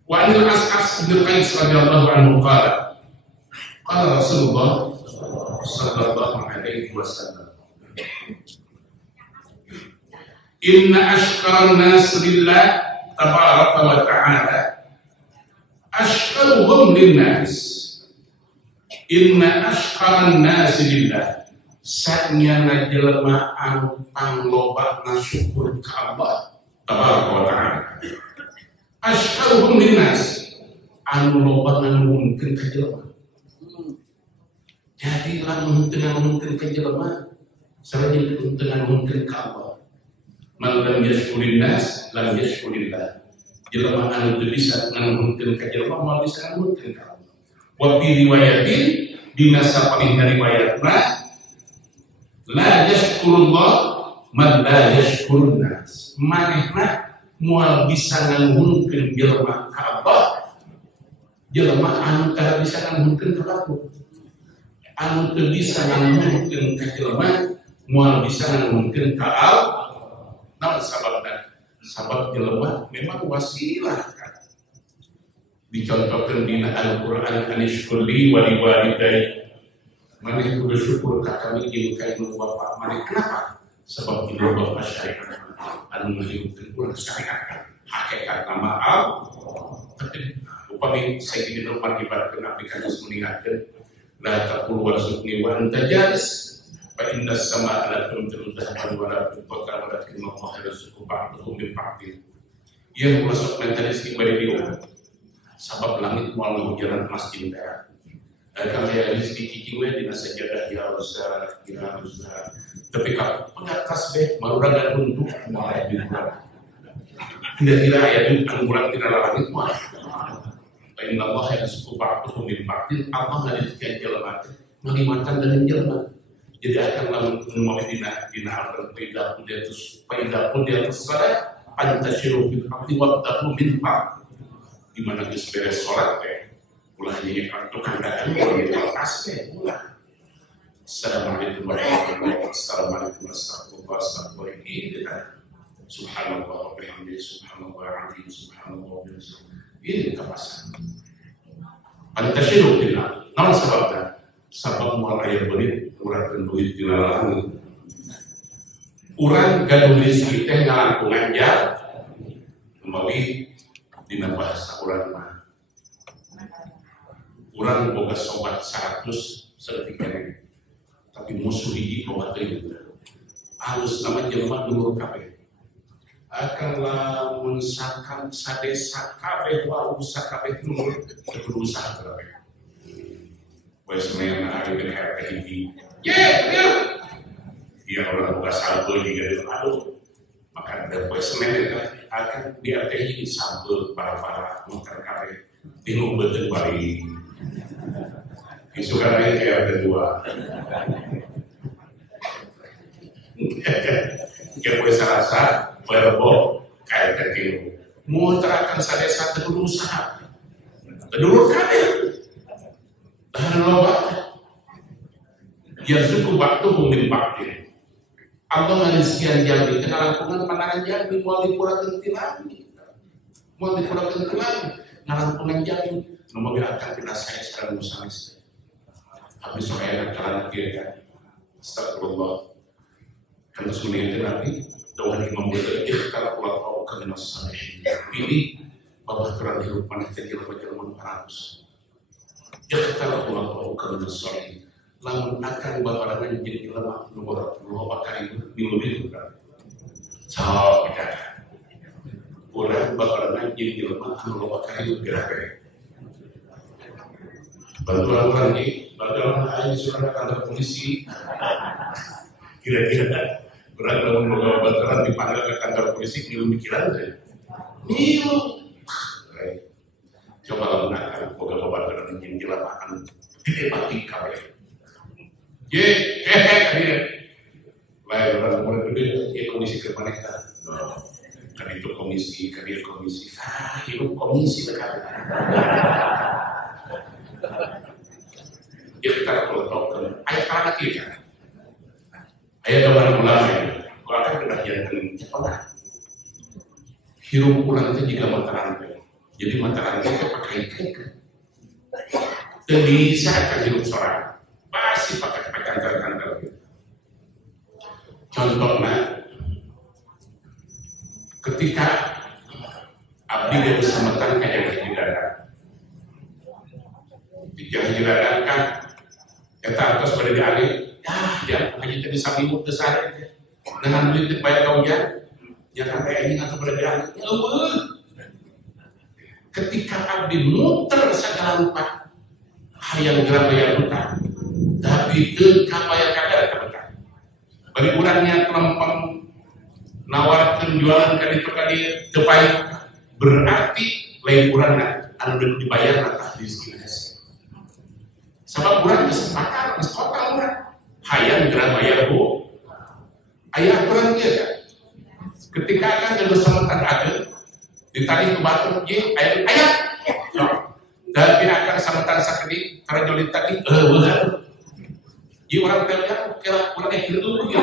Wa anil As'as bin Qais radhiyallahu anhu qala Rasulullah sallallahu alaihi wasallam inna ashkaran nas lillah tabaraka wa ta'ala ashkaruhum linnas. Inna ashkaran nas lillah sanyana jelema anu panglobana syukur ka Allah tabaraka wa ta'ala. Ashkaruhum linnas anu loba nganuhunkeun ka jelema. Jadi lamun teu nganuhunkeun ka jelema sareng teu nganuhunkeun ka Allah. Man lam yashkurin nas lam yashkurillah. Jelema anu teu bisa nganuhunkeun ka jelema moal bisa nganuhunkeun ka Allah. Wa fi riwayatin dina sapaling riwayatna la yashkurullah man la yashkurun nas. Manehna moal bisa nganuhunkeun jelema ka Allah, jelema anu teu bisa nganuhunkeun ka Allah. Anu teu bisa nganuhunkeun ka jelema moal bisa nganuhunkeun ka Allah. Naon sababna? Sabab jelema memang wasilah kan. Dicontohkeun dina Al-Qur'an anishkurli wa liwalidayya. Maneh kudu syukur ka kami jeung ka ibu bapa maneh. Kenapa? Sebab ibu bapa syariat anu ngahirukeun urang syariat hakikat nama Allah. Upami Sayyidina Umar ibaratkeun aplikasi meninggalkeun la taqul warzuqni wa anta jalis fa inna as-samaa'a la tumtiru dhahaban wa la tuqta wa la tuqimmu yarzuqu ba'dahu min ba'din. Ieu masuk mentalistik bari dia. Sabab langit moal ngahujanan emas cinta. Kami rezeki cicing we dina sajadah ya Rasulullah ya Rasulullah. Tapi ka pengatas be maruragan untuk moal aya di urang. Kira-kira aya di urang tina langit moal. Inna Allah yarzuqu ba'dahu min ba'din. Allah ngarizkeun jelema ngalimantan dengan jelema. Jadi akan lamun mau dina al-faidah pun dia sada antasyiru fil ardi wabtahu min fadl. Di mana geus beres salat teh ulah nyanyi kartu kandaan ulah lepas teh ulah. Assalamualaikum warahmatullahi wabarakatuh. Assalamualaikum subhanallah wa bihamdihi subhanallah wa azim subhanallah wa bihamdihi. Ini kapasan. Antasyiru fil ardi. Naon sababna? Sabab moal aya beunit urang duit dina langit. Urang gaduh rezeki teh ngalangkungan jar. Kembali dina bahasa urang mah. Urang boga sobat 100 seketika ini. Tapi musuh hiji boga teuing. Halus nama jelema dulur kabeh. Akan lamun sakam sadesa kabeh wa usaha kabeh dulur berusaha kabeh. Wes men ari teh kayak hiji. Iya orang boga sampel juga aduh. Maka ada poesmen akan diartikan sampel para muter kabeh dinu beuteung bari. Isukan lain kayak kedua. Kayak poes rasa berbo kayak ketilu. Munterakan sadesa teu usaha. Kedulur kabeh. Tahan loba. Yarzuqu ba'dahu min ba'din. Allah ngarizkian jalmi teu ngalampungan pandangan jalmi moal dipurakeun ti langit. Moal dipurakeun ti langit ngalampungan jalmi nu mage akan tina sae sareng sanes. habis saya jalan kiri kan, astagfirullah. Kan sebenarnya Nabi doa Imam Ghazali kalau Allah kau kenal saleh. Pilih bapak terang hidup mana terjadi perjalanan 100. Kalau Allah kau kenal saleh. Lamun akan baparangan jadi lemah nomor 2 pakai itu kan. So kita orang baparangan jadi lemah nomor pakai itu gerak. Bantuan orang ini, bantuan ini sudah kantor polisi. Kira-kira orang kalau mau bantuan dipanggil ke kantor polisi, niru pikiran saya. Niru. Coba gunakan boga bantuan yang dilakukan gede pati kabel. Hadir. Lain orang mulai gede, komisi ke mana kita? Kan itu komisi, kadir komisi. Hidup komisi dekat. Kita kalau tahu kan, ayat kalah kita. Ayat gambar ulama ini, kalau akan kebahagiaan dengan cepat. Hirup pulang itu juga mata rantai. Jadi mata rantai itu pakai ikan. Dan bisa akan hirup seorang. Pasti pakai kantor-kantor. Contohnya, ketika abdi dia bersamatan kayak haji darat. Jika haji darat kan, kita atas pada dialih. Ya, hanya jadi sabimut besar dengan duit dibayar kau ya kan kayak ini atau berjalan. Ketika abdi muter segala rupa, hayang gerak bayar hutang, tapi ke kapaya kadar kebetulan. Bagi orangnya kelempang nawarkan jualan kali tepai berarti lain orangnya anu dibayar atau diskriminasi. Sebab orang kesepakatan, total orang. Hayang gerak bayar bu, ayah kurang dia kan. Ketika akan jadi sementara ada, ditarik ke batu, ayah, dan akan sementara sakit, karena jolit tadi, bukan. Jadi orang terlihat, kira orang yang kira dulu ya.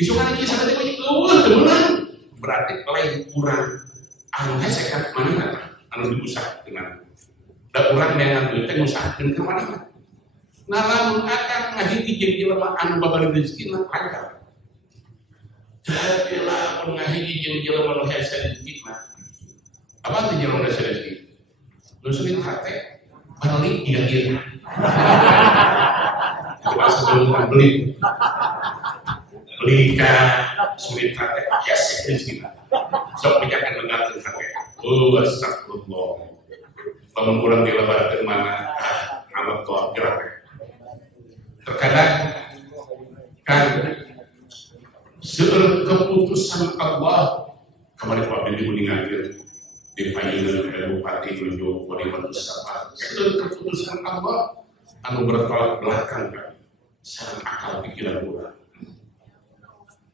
Isu kan ini sangat banyak teman, berarti lain kurang. Anu sekat mana? Anu diusahakan dengan. Dan orang dengan duitnya usahakan ke mana? Nah, lamun akan ngahiti jeung jelema anu babari rezeki na akal. Jadi lamun ngahiti jeung jelema nu hese rezeki na. Apa teh jelema hese rezeki? Nu sulit hate balik ieu. Coba sebelum beli. Beli ka sulit hate hese rezeki na. Sok pikakan mengatur hate. Astagfirullah. Lamun urang dilebarkeun mana amat toh gerak. Terkadang kan seueur keputusan Allah kemarin Pak Bini meninggalkan di payungan ke Bupati menuju Wali Manusia. Seueur keputusan Allah anu bertolak belakang kan sareng akal pikiran orang.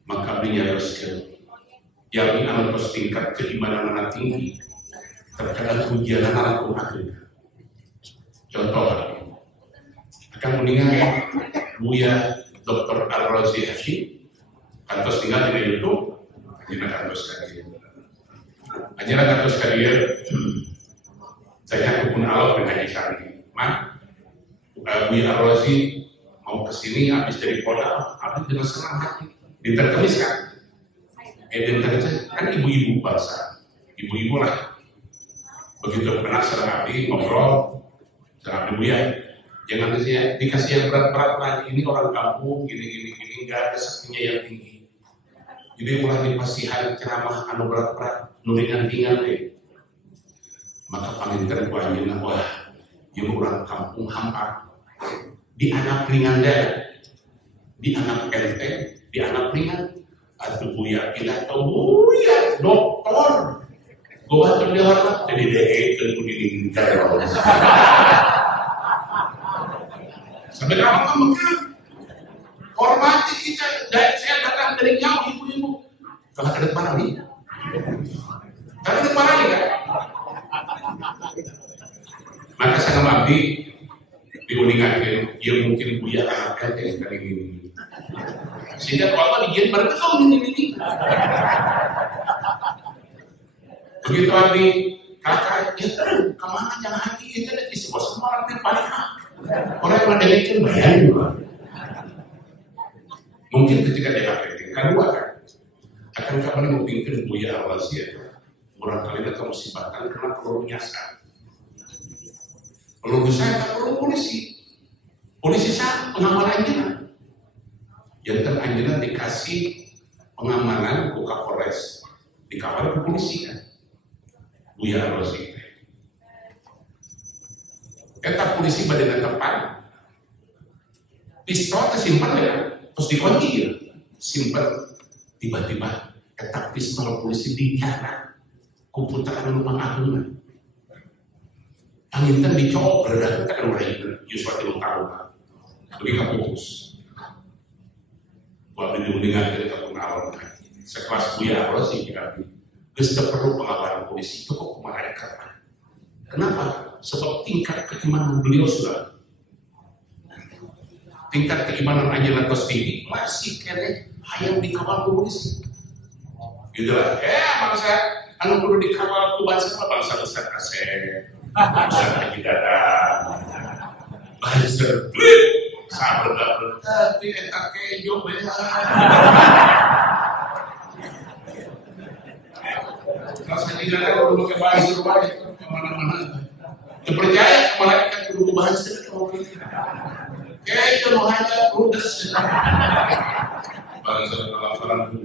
Maka belinya harus yang anu tos tingkat keimanan anak tinggi terkadang ujian anak akhirnya. Contoh akan meninggal Buya Dr. Ar-Razi Hashim kantos tinggal di YouTube ajaran kantos kadir ajaran kantos kadir saya pun Allah dengan Haji Mak Buya Ar-Razi mau kesini habis dari Polda habis dengan senang hati diterkemis kan kan ibu-ibu bangsa ibu-ibu lah begitu pernah serang Abi ngobrol serang Abi Buya jangan dikasih yang berat-berat lagi, ini orang kampung, gini, nggak ada saktinya yang tinggi. Jadi mulai dipasihan ceramah anu berat-berat, nuringan-ringan deh. Maka paminter ku anjeunna wah, ieu orang kampung hampa. Di anak ringan deh, di anak enteng, di anak ringan. Atuh Buya kita tahu Buya dokter. Gua tuh dia harap jadi DE ke kuning cara. Sampai kapan makan? Hormati kita. Dari saya datang dari jauh ibu-ibu. Kalau ada parah nih, kalau ada parah nih kan? Maka saya ngabdi diuningakin. Dia mungkin Buya anak yang kali ini. Sehingga kalau dijin mereka tahu ini. Begitu abdi kakak, ya kemana jangan hati kita ada di sebuah semalam di paling. Orang yang ada itu bayangin lah. Mungkin ketika DHP kedua kan, akan kapan mungkin Buya Al-Wazir barangkali datang musibatan karena peluru nyasar. Peluru saya tak perlu polisi. Polisi saya pengamanan anjina. Jantan anjina dikasih pengamanan ke Kapolres, dikawal ke polisi kan. Buya Al-Wazir. Kata polisi badan tepat, pistol tersimpan ya, terus dikunci ya, simpan tiba-tiba kata pistol polisi dinyala, kuputaran lubang agungan, angin kan dicopot, beredar kan orang itu, Yusuf tidak tahu kan, lebih keputus, buat diundingan dari kepengawalan, sekelas Buya Al-Wazir jika tidak perlu pengawalan polisi cukup mereka. Kenapa? Sebab tingkat keimanan beliau sudah, tingkat keimanan Anjana tos tinggi masih kene hayang dikawal polisi. Gitu lah. Bangsa anu perlu dikawal ku bangsa bangsa besar Asep, bangsa Haji Dada, bangsa sabar tapi eta kejo beha. Kalau Haji Dada perlu ke bangsa rumah kemana-mana. Percaya malaikat perlu bahasa kayak kalau hanya proses bangsa dalam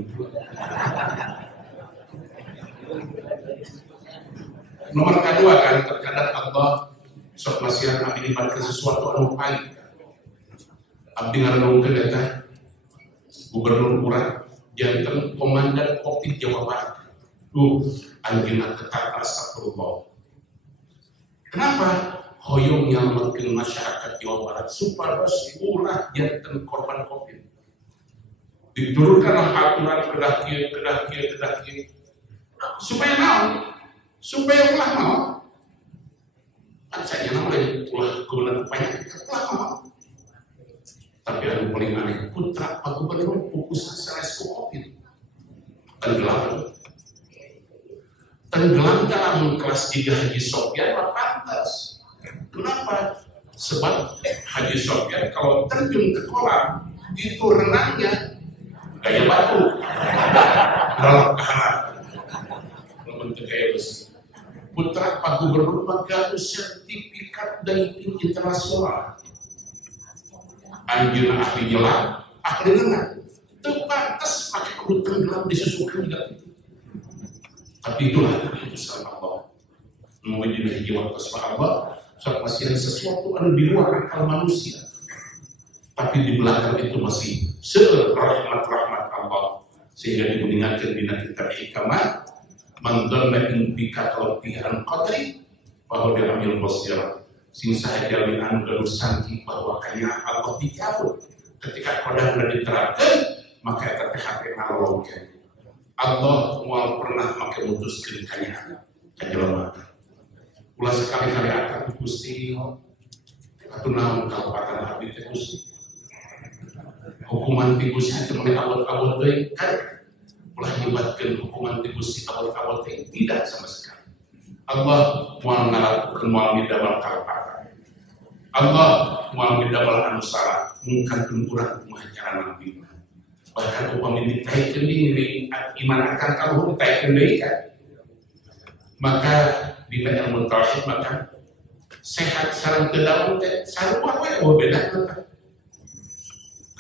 nomor kedua kan terkadang Allah sok nasihat abdi dibalik sesuatu anu pahit abdi ngarenungkeun eta gubernur urang janten komandan Covid Jawa Barat anjeunna tetap astagfirullah. Kenapa? Hoyong yang menyelamatkan masyarakat Jawa Barat supaya ulah jantan korban COVID. Diturunkanlah aturan kedah kieu. Supaya naon? Supaya ulah naon? Ancanya namanya ulah kebenaran penyakit ulah naon? Tapi anu paling aneh putra Pak Gubernur pukus sanes COVID. Tenggelam dalam kelas 3 Haji Sofyan pantas. Kenapa? Sebab Haji Sofyan kalau terjun ke kolam itu renangnya gaya batu dalam kehangat membentuk gaya besi. Putra Pak Gubernur menggalu sertifikat dari internasional. Anjuna ahli nyelam, ahli renang. Terbatas pakai kudu tenggelam disusukan juga. Tapi itulah keputusan Allah. Menguji jiwa kepada Allah, saat masih ada sesuatu ada di luar akal manusia. Tapi di belakang itu masih serahmat-rahmat Allah. Sehingga diingatkan di kitab hikmah, man dhanna in bika tawfihan qadri, bahwa dia ambil bosir. Sing sahaja min anu gaduh sangki bahwa kanya Allah dicabut. Ketika kodam sudah diterapkan, maka eta teh hati nalongkeun. Allah mau pernah pakai mutuskan kanya jelema. Ulah sekali-kali akan Gusti atuh naon kalepatan abdi teh Gusti. Hukuman ti Gusti teh meni awal-awal deui kan. Ulah nyebatkeun hukuman ti Gusti awal-awal teh tidak sama sekali. Allah mau ngalakukeun moal midamel kalepatan. Allah mau midamel anu salah mungkin urang kumaha cara nabi. Bahkan upami ditaikeun di iman akan kalau ditaikeun deui kan. Maka dina ilmu tauhid maka sehat sareng teu daun teh sarua we beda teh.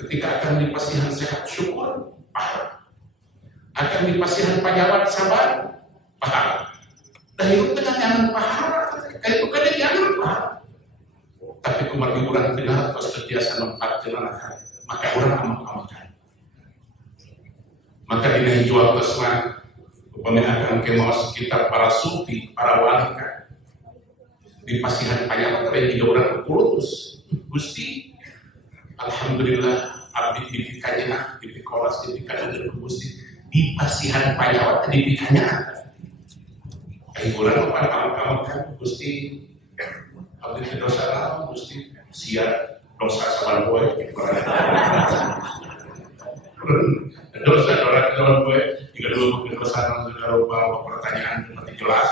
Ketika akan dipasihan sehat syukur pahala. Akan dipasihan panyawat sabar pahala. Dan itu dengan jangan pahala kayak itu kan jangan pahala. Tapi kumargi urang teu tos terbiasa nempatkeun maka urang amak-amakan. Maka dina jual pesma upami akan kemawas kita para sufi, para wali kan di pasihan panyawat ada 3 orang kultus Gusti alhamdulillah abdi dipikanya nah dipikolas dipikanya dari Gusti di pasihan panyawat dipikanya ayo orang kamu kan Gusti abdi dosa lah Gusti siap dosa sabar boy dosa orang gue jika dulu mungkin dosa sudah lupa pertanyaan seperti jelas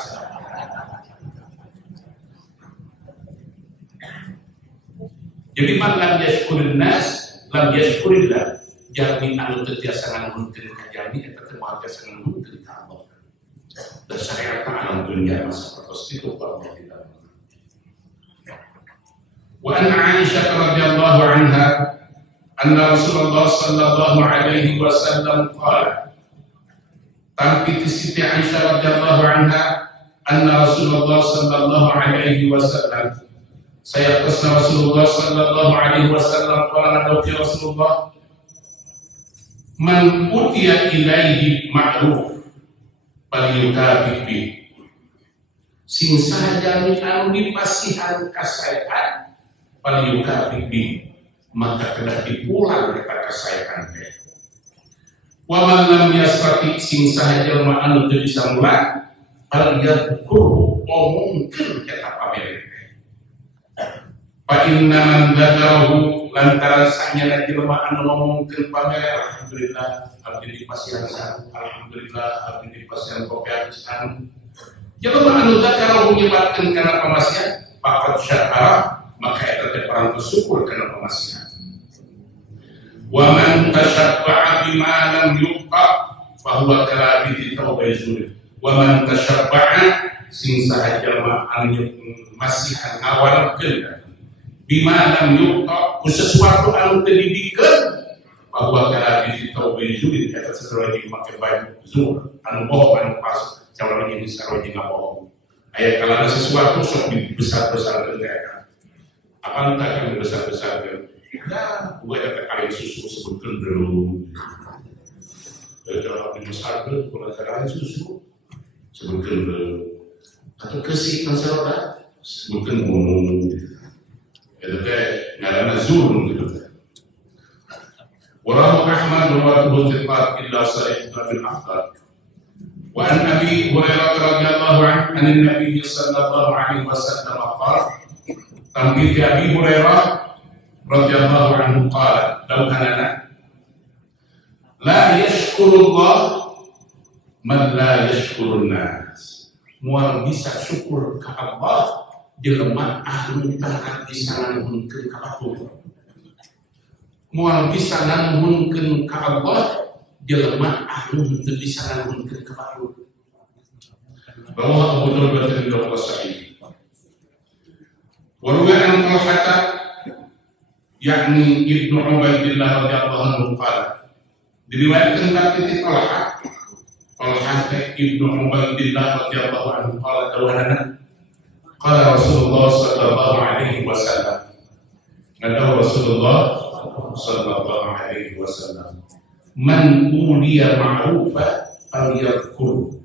Jadi man lam yashkurin nas lam yashkurillah. Jalmi anu teu tiasa nganuhunkeun ka jalmi eta teh moal tiasa nganuhunkeun ka Allah. Dan syariat alam dunia masa perkos itu Allah tidak. Wa an Aisyah radhiyallahu anha anna Rasulullah sallallahu alaihi wasallam qala. Tapi Siti Aisyah radhiyallahu anha anna Rasulullah sallallahu alaihi wasallam saya kasna Rasulullah sallallahu alaihi wasallam qala nabi Rasulullah man utiya ilaihi ma'ruf palyukafih bi sing sahaja anu dipasihan kasaean palyukafih bi maka kedah dipulang eta kasaean teh wa man lam yastati sing sahaja anu teu bisa mulang palyadkur omongkeun eta pamere fa inna man dzakarahu lantaran sanyana jelema anu ngomongkeun pamere alhamdulillah abdi dipasihan san alhamdulillah abdi dipasihan kopiah san jelema anu dzakarahu nyebatkeun kana pamasihan faqad syakara maka eta teh perang bersyukur kana pamasihan wa man tashabba'a bima lam yuqa fa huwa kalabidi tawbaizurin wa man tashabba'a sing sahaja anu masihan ngawarkeun bima lam yuqa ku sesuatu anu teu dibikeun bahwa kana di taubaizulin eta sesuatu yang make baju zur anu bohong anu pas calon ini sarua jeung bohong aya kalana sesuatu sok dibesar-besarkeun teh apa entah kan besar-besarkeun ya buat eta kali susu sebutkeun dulu kalau dibesarkeun kumaha kali susu sebutkeun dulu atau kesik kan saroda sebutkeun gunung itu teh ngaranna zur gitu. Wa Ahmad wa Abu Thiqat illa sahih bin Ahmad. Wa an Abi Hurairah radhiyallahu anhu an Nabi sallallahu alaihi wasallam qala tambi Abi Hurairah radhiyallahu anhu qala law anana la yashkurullah man la yashkurun nas. Moal bisa syukur ka Allah jelema anu taat bisa nganuhunkeun ka batur moal bisa nganuhunkeun ka Allah jelema anu teu bisa nganuhunkeun ka batur bahwa Abu Dawud dan Sahih wa ruwa'an Talhata yakni Ibnu Ubaidillah radhiyallahu anhu qala diriwayatkeun ka Talha Ibnu Ubaidillah radhiyallahu anhu qala dawana qala Rasulullah sallallahu alaihi wasallam nada Rasulullah sallallahu alaihi wasallam man uliya ma'rufa falyadhkur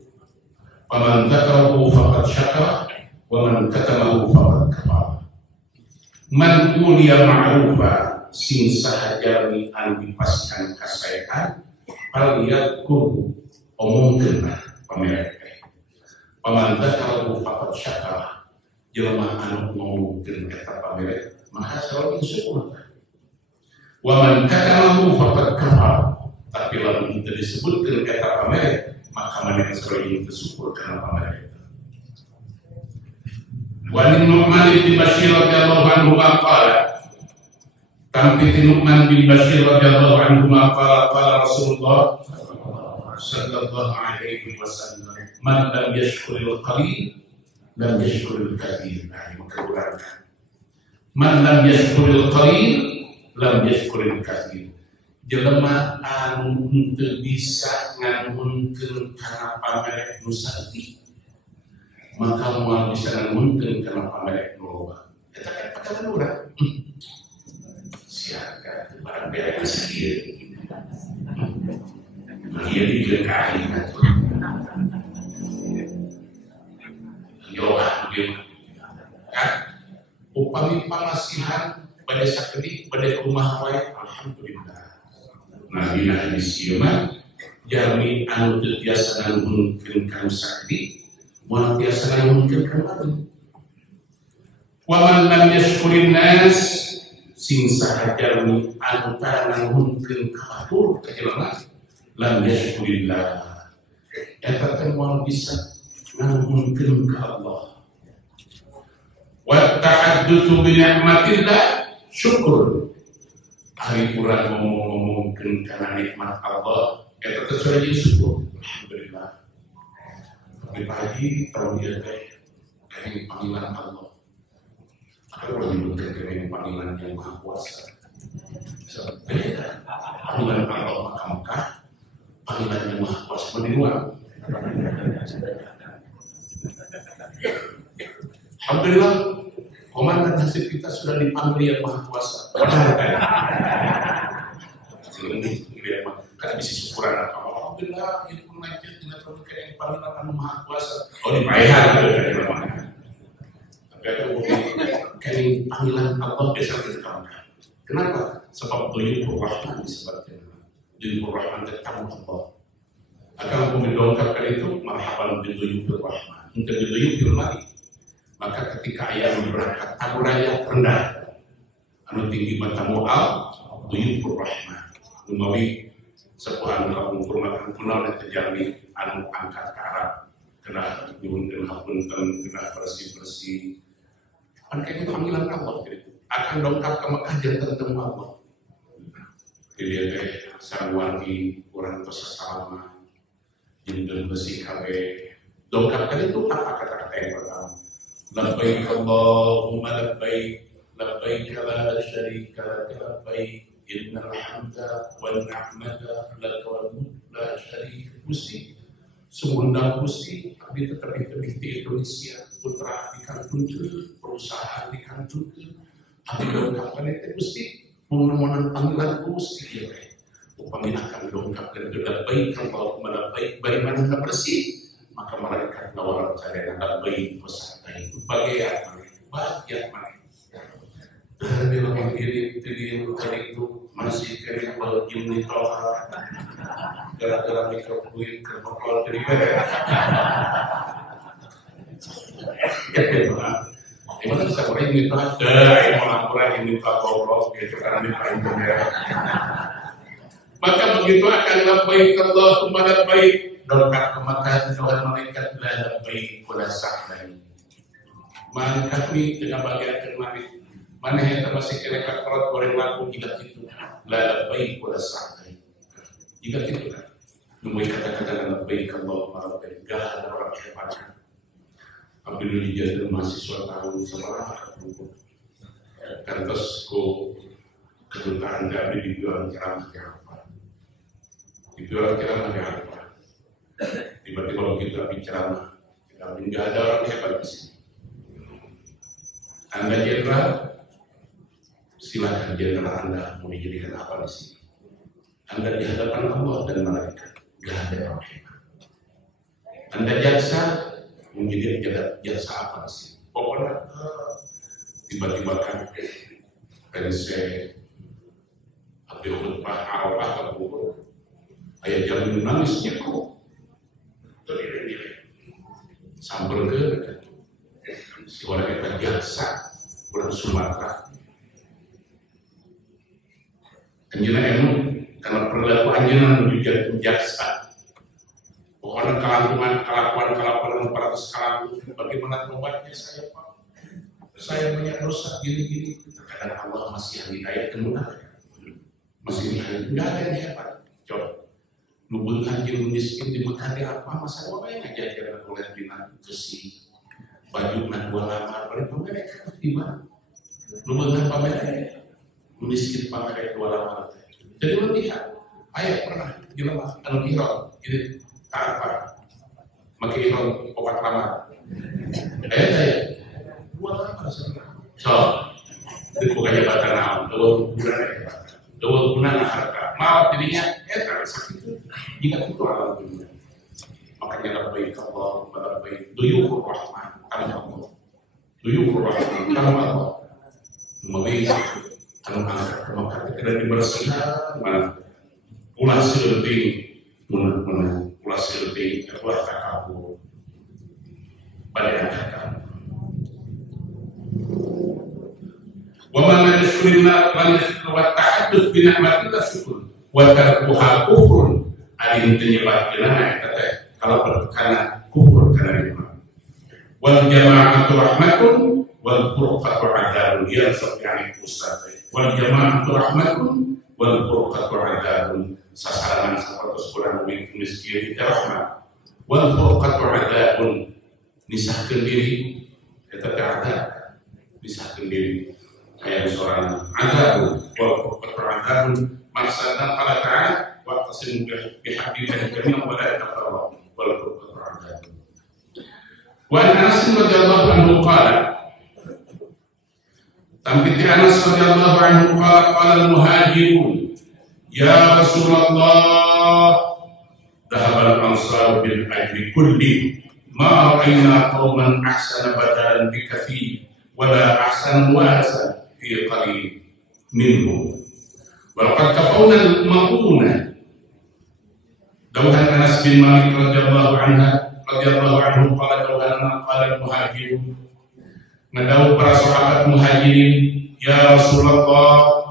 wa man dzakarahu faqad syakara wa man katamahu faqad kafara man uliya ma'rufa sing sahajami anu dipaskan kasaean falyadhkur omongkeun pamere wa man dzakarahu faqad syakara jelema anu ngomongkeun eta pamere maka salah syukur wa man katamahu faqad kafar tapi lamun teu disebutkeun eta pamere maka maneh salah syukur kana pamere wa Nu'man bin Bashir radhiyallahu anhu qala tampi Nu'man bin Bashir radhiyallahu anhu qala Rasulullah sallallahu alaihi wasallam man lam yashkuril qalil lam yashkuril kathir. Nah, mengkurangkan. Man lam yashkuril qalil lam yashkuril kathir. Jelema anu teu bisa nganuhunkeun kana pamere nu sarti maka moal bisa nganuhunkeun kana pamere nu loba eta kan pakalan urang siaga barang beres kieu ieu digeunkahi yo kan upami pangasihan pada sakeutik pada kumaha wae alhamdulillah. Nah dina hadis ieu mah jalmi anu teu tiasa nganuhunkeun kana sakti moal tiasa nganuhunkeun kana mati. Wa man lam yashkurin nas sing saha jalmi anu tara nganuhunkeun ka batur ka jelema lam yashkurillah eta teh moal bisa nganuhunkeun ka Allah. Wa ta'addutu bi ni'matillah syukur hari kurang ngomong-ngomongkan karena nikmat Allah kita terjadi syukur. Alhamdulillah. Tapi pagi tahun dia kayak panggilan Allah. Aku menyebutkan kayak panggilan yang maha kuasa. Beda panggilan Allah Mekah, panggilan yang maha kuasa di luar. Alhamdulillah, komandan hasil kita sudah dipanggil yang maha kuasa. Kan bisa syukuran apa? Alhamdulillah, ini pun lanjut dengan yang panggilan maha kuasa. Oh dibayar, tapi ada kayak panggilan Allah biasa ditekankan. Kenapa? Sebab Duyufur Rahman disebutkan. Duyufur Rahman ketemu Allah. Akan aku mendongkarkan itu marhaban bin Duyufur Rahman. Untuk Duyufur lagi. Maka ketika ayah berangkat tamu raya rendah, anu tinggi bertamu Duyufur Rahman. Lumawi sebuah anu kurmakan punau yang terjadi anu angkat ke Arab. Kena diunkan hapunten, kena bersih-bersih. Kayak panggilan Allah gitu. Akan dongkap ke Mekah dan ketemu Allah. Jadi dia sang wangi kurang tersesama, jindan bersih kabe. Dongkapkan itu apa kata-kata yang pertama? Labbaik Allahumma labbaik, labbaik la syarika lak, labbaik innal hamda wan ni'mata lak wal mulk la syarika lak. Semua Gusti, tapi tetap di Indonesia, putra dikandungkan, perusahaan dikandungkan, tapi dongkapkan itu Gusti, mohon-mohonan panggilan Gusti ya, upamilakan dongkapkan sudah baik, kalau malah baik, bagaimana tak bersih, maka malaikat nawaran saya yang baik, pesantai, bagian mana. Dan bila mengirim tadi itu masih kering bagian di toha, gara-gara mikrofon kerpakol dari mana? Gimana bisa orang ini toha? Yang melaporan ini toha goblok, gitu karena ini paling benar. Maka begitu akan labbaik Allahumma labbaik, dongkap ke Makkah Tuhan malaikat labbaik wala sa'lain. Maka kami dengan bagian kemarin. Mana yang termasuk kira kakrat goreng lagu jika itu labbaik wala sa'lain. Jika itu kan memulai kata-kata labbaik Allahumma labbaik, gak ada orang hebat. Apabila dijadikan mahasiswa tahun seberapa kan terus ku kedutaan kami dijual ceramah di Arafah. Dijual ceramah di Arafah. Tiba-tiba begitu kami ceramah, kami nggak ada orang hebat di sini. Anda jenderal, silakan jenderal Anda mau dijadikan apa di sini. Anda di hadapan Allah dan malaikat, nggak ada orang hebat. Anda jaksa, menjadi jaksa apa di sini. Pokoknya tiba-tiba kan saya habis khutbah Arafah kabur, ayat jam nangis nyekuk, terdiri sambil ke si orang yang jaksa orang Sumatera. Anjana emu karena perilaku anjana juga jaksa. Pokoknya kelakuan para sekalian, bagaimana tobatnya saya Pak? Saya punya dosa gini-gini. Terkadang Allah masih hidayah kemudahan. Masih hidayah, enggak ada yang hebat. Coba, nubun anjing miskin di Mekah di apa? Masa apa yang ngajarin oleh binat besi, baju nak dua lamar, beri mereka di mana? Nubun pamer, miskin pamer dua lamar. Jadi melihat, ayah pernah dilemah anu ihram, ini apa? Makai ihram obat lamar. Ayah dua lamar sebenarnya. So, itu bukan jabatan naon, dua bulan harga. Maaf dirinya, karena sakit. Jika itu alam dunia, makanya labbaik Allahumma labbaik. Duyufur Rahman, kami Allah. Duyufur Rahman, kami Allah. Memilih anu angkat ke Makkah tidak dibersihkan, mana ulah sileuting, mana ulah sileuting, ulah takabur, pada angkat. Wa man yashkurina wa ta'addud bi ni'matillah syukur wa tarkuha kufrun adin penyebabnya kata kalau berkana kufur karena nikmat. Wal jama'atu rahmatun wal furqatu 'adzabun, dia seperti ustaz. wal jama'atu rahmatun wal furqatu adzabun. Sasaran sapatos kurang miskin itu rahmat, wal furqatu adzabun nisahkeun diri eta teh adzab, nisahkeun diri aya seorang adzab wal furqatu adzabun maksudna qala ta'ala wa'tasimu bihablillahi jami'an wa la tafarraqu wal furqatu adzabun. Wa Anas radhiyallahu anhu qala Tampiti Anas radhiyallahu anhu qala al-muhajirun ya Rasulullah dhahabal ansar bil ajri kulli ma ra'ayna qauman ahsana badalan bi kathir wa la ahsana wasa fi qalil minhum wa laqad kafawna al-mauna. Dawuhan Anas bin Malik radhiyallahu anhu qala al-muhajirun ngadawu para sahabat muhajirin ya Rasulullah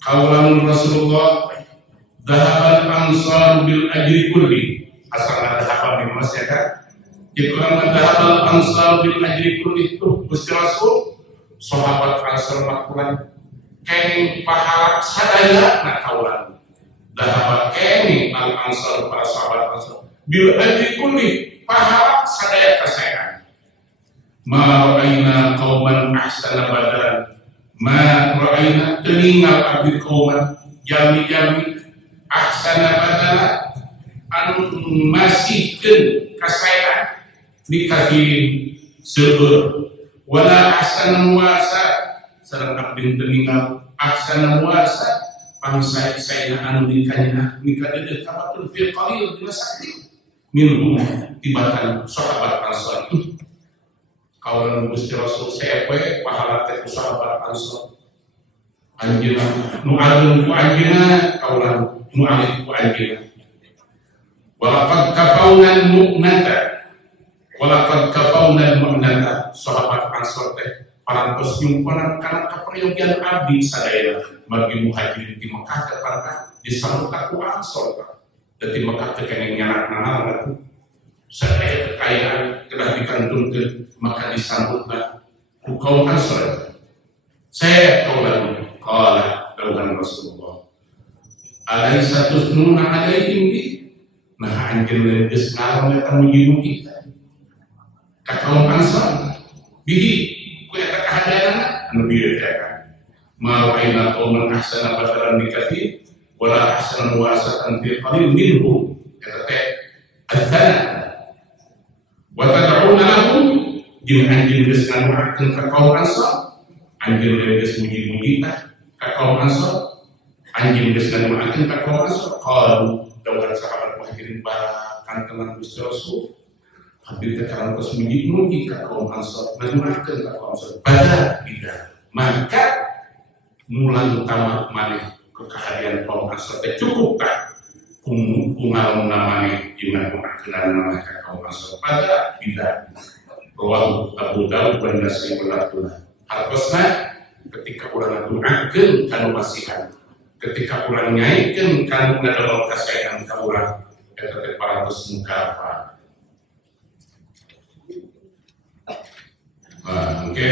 kaulan Rasulullah dhahabal ansar bil ajri kulli asal dhahab di masyarakat dikurangan dhahabal ansar bil ajri kulli itu Gusti Rasul sahabat ansar makuran kenging pahala sadaya na kaulan dhahab kenging al ansar para sahabat ansar bil ajri kulli pahala sadaya kasayan. Ma ra'ayna qauman ahsana badalan ma ra'ayna teningal abdi qauman jami-jami ahsana badalan anu masihkeun kasaean dikafirin seueur wala ahsana muasa sareng abdi teningal ahsana muasa pangsae-saena anu dikanyana nikadeuh tabatul fil qalil dina sakti minhum tibatan sahabat ansar. Kaulan Gusti Rasul sepe pahala teh sahabat ansor anjeunna nu ageun ku anjeunna kaulan nu alit ku anjeunna walaqad kafawna al-mu'nata sahabat ansor teh parantos nyumpanan kana kaperyogian abdi sadaya bagi muhajirin di Mekah teh parka disambut ku ansor teh di Mekah teh keneh nyanak-nanak sadaya kekayaan telah dikantumkeun maka disambutlah kaum ansor. Saya kaulan qala dawuhan Rasulullah alaisa tusnuna alaihim bi nah anjeun geus ngaron eta muji-muji ka kaum ansor bihi ku eta kahadeanna anu bieu teh kan ma ra'ayna qauman ahsana badalan bi katsir wala ahsana wasatan fi qalil minhum eta teh adzana wa tad'una lahum jeung anjeun geus ngadoakeun ka kaum ansor anjeun geus muji-muji ka kaum ansor anjeun geus ngadoakeun ka kaum ansor qalu dawuhan sahabat muhajirin barakan tenan Gusti Rasul abdi teh karantos muji-muji ka kaum ansor ngadoakeun ka kaum ansor pada tidak maka mulan utama maneh kekahadian kaum ansor teh cukup ka kumaha namanya jeung ngadoakeun nama ka kaum ansor pada tidak. Rawahu Abu Dawud dan Nasai Mulatullah. Hartosna ketika urang ngadoakeun kanu masihan, ketika urang nyaikeun kanu ngadol kasaean ka urang eta teh parantos mukafat. Oke.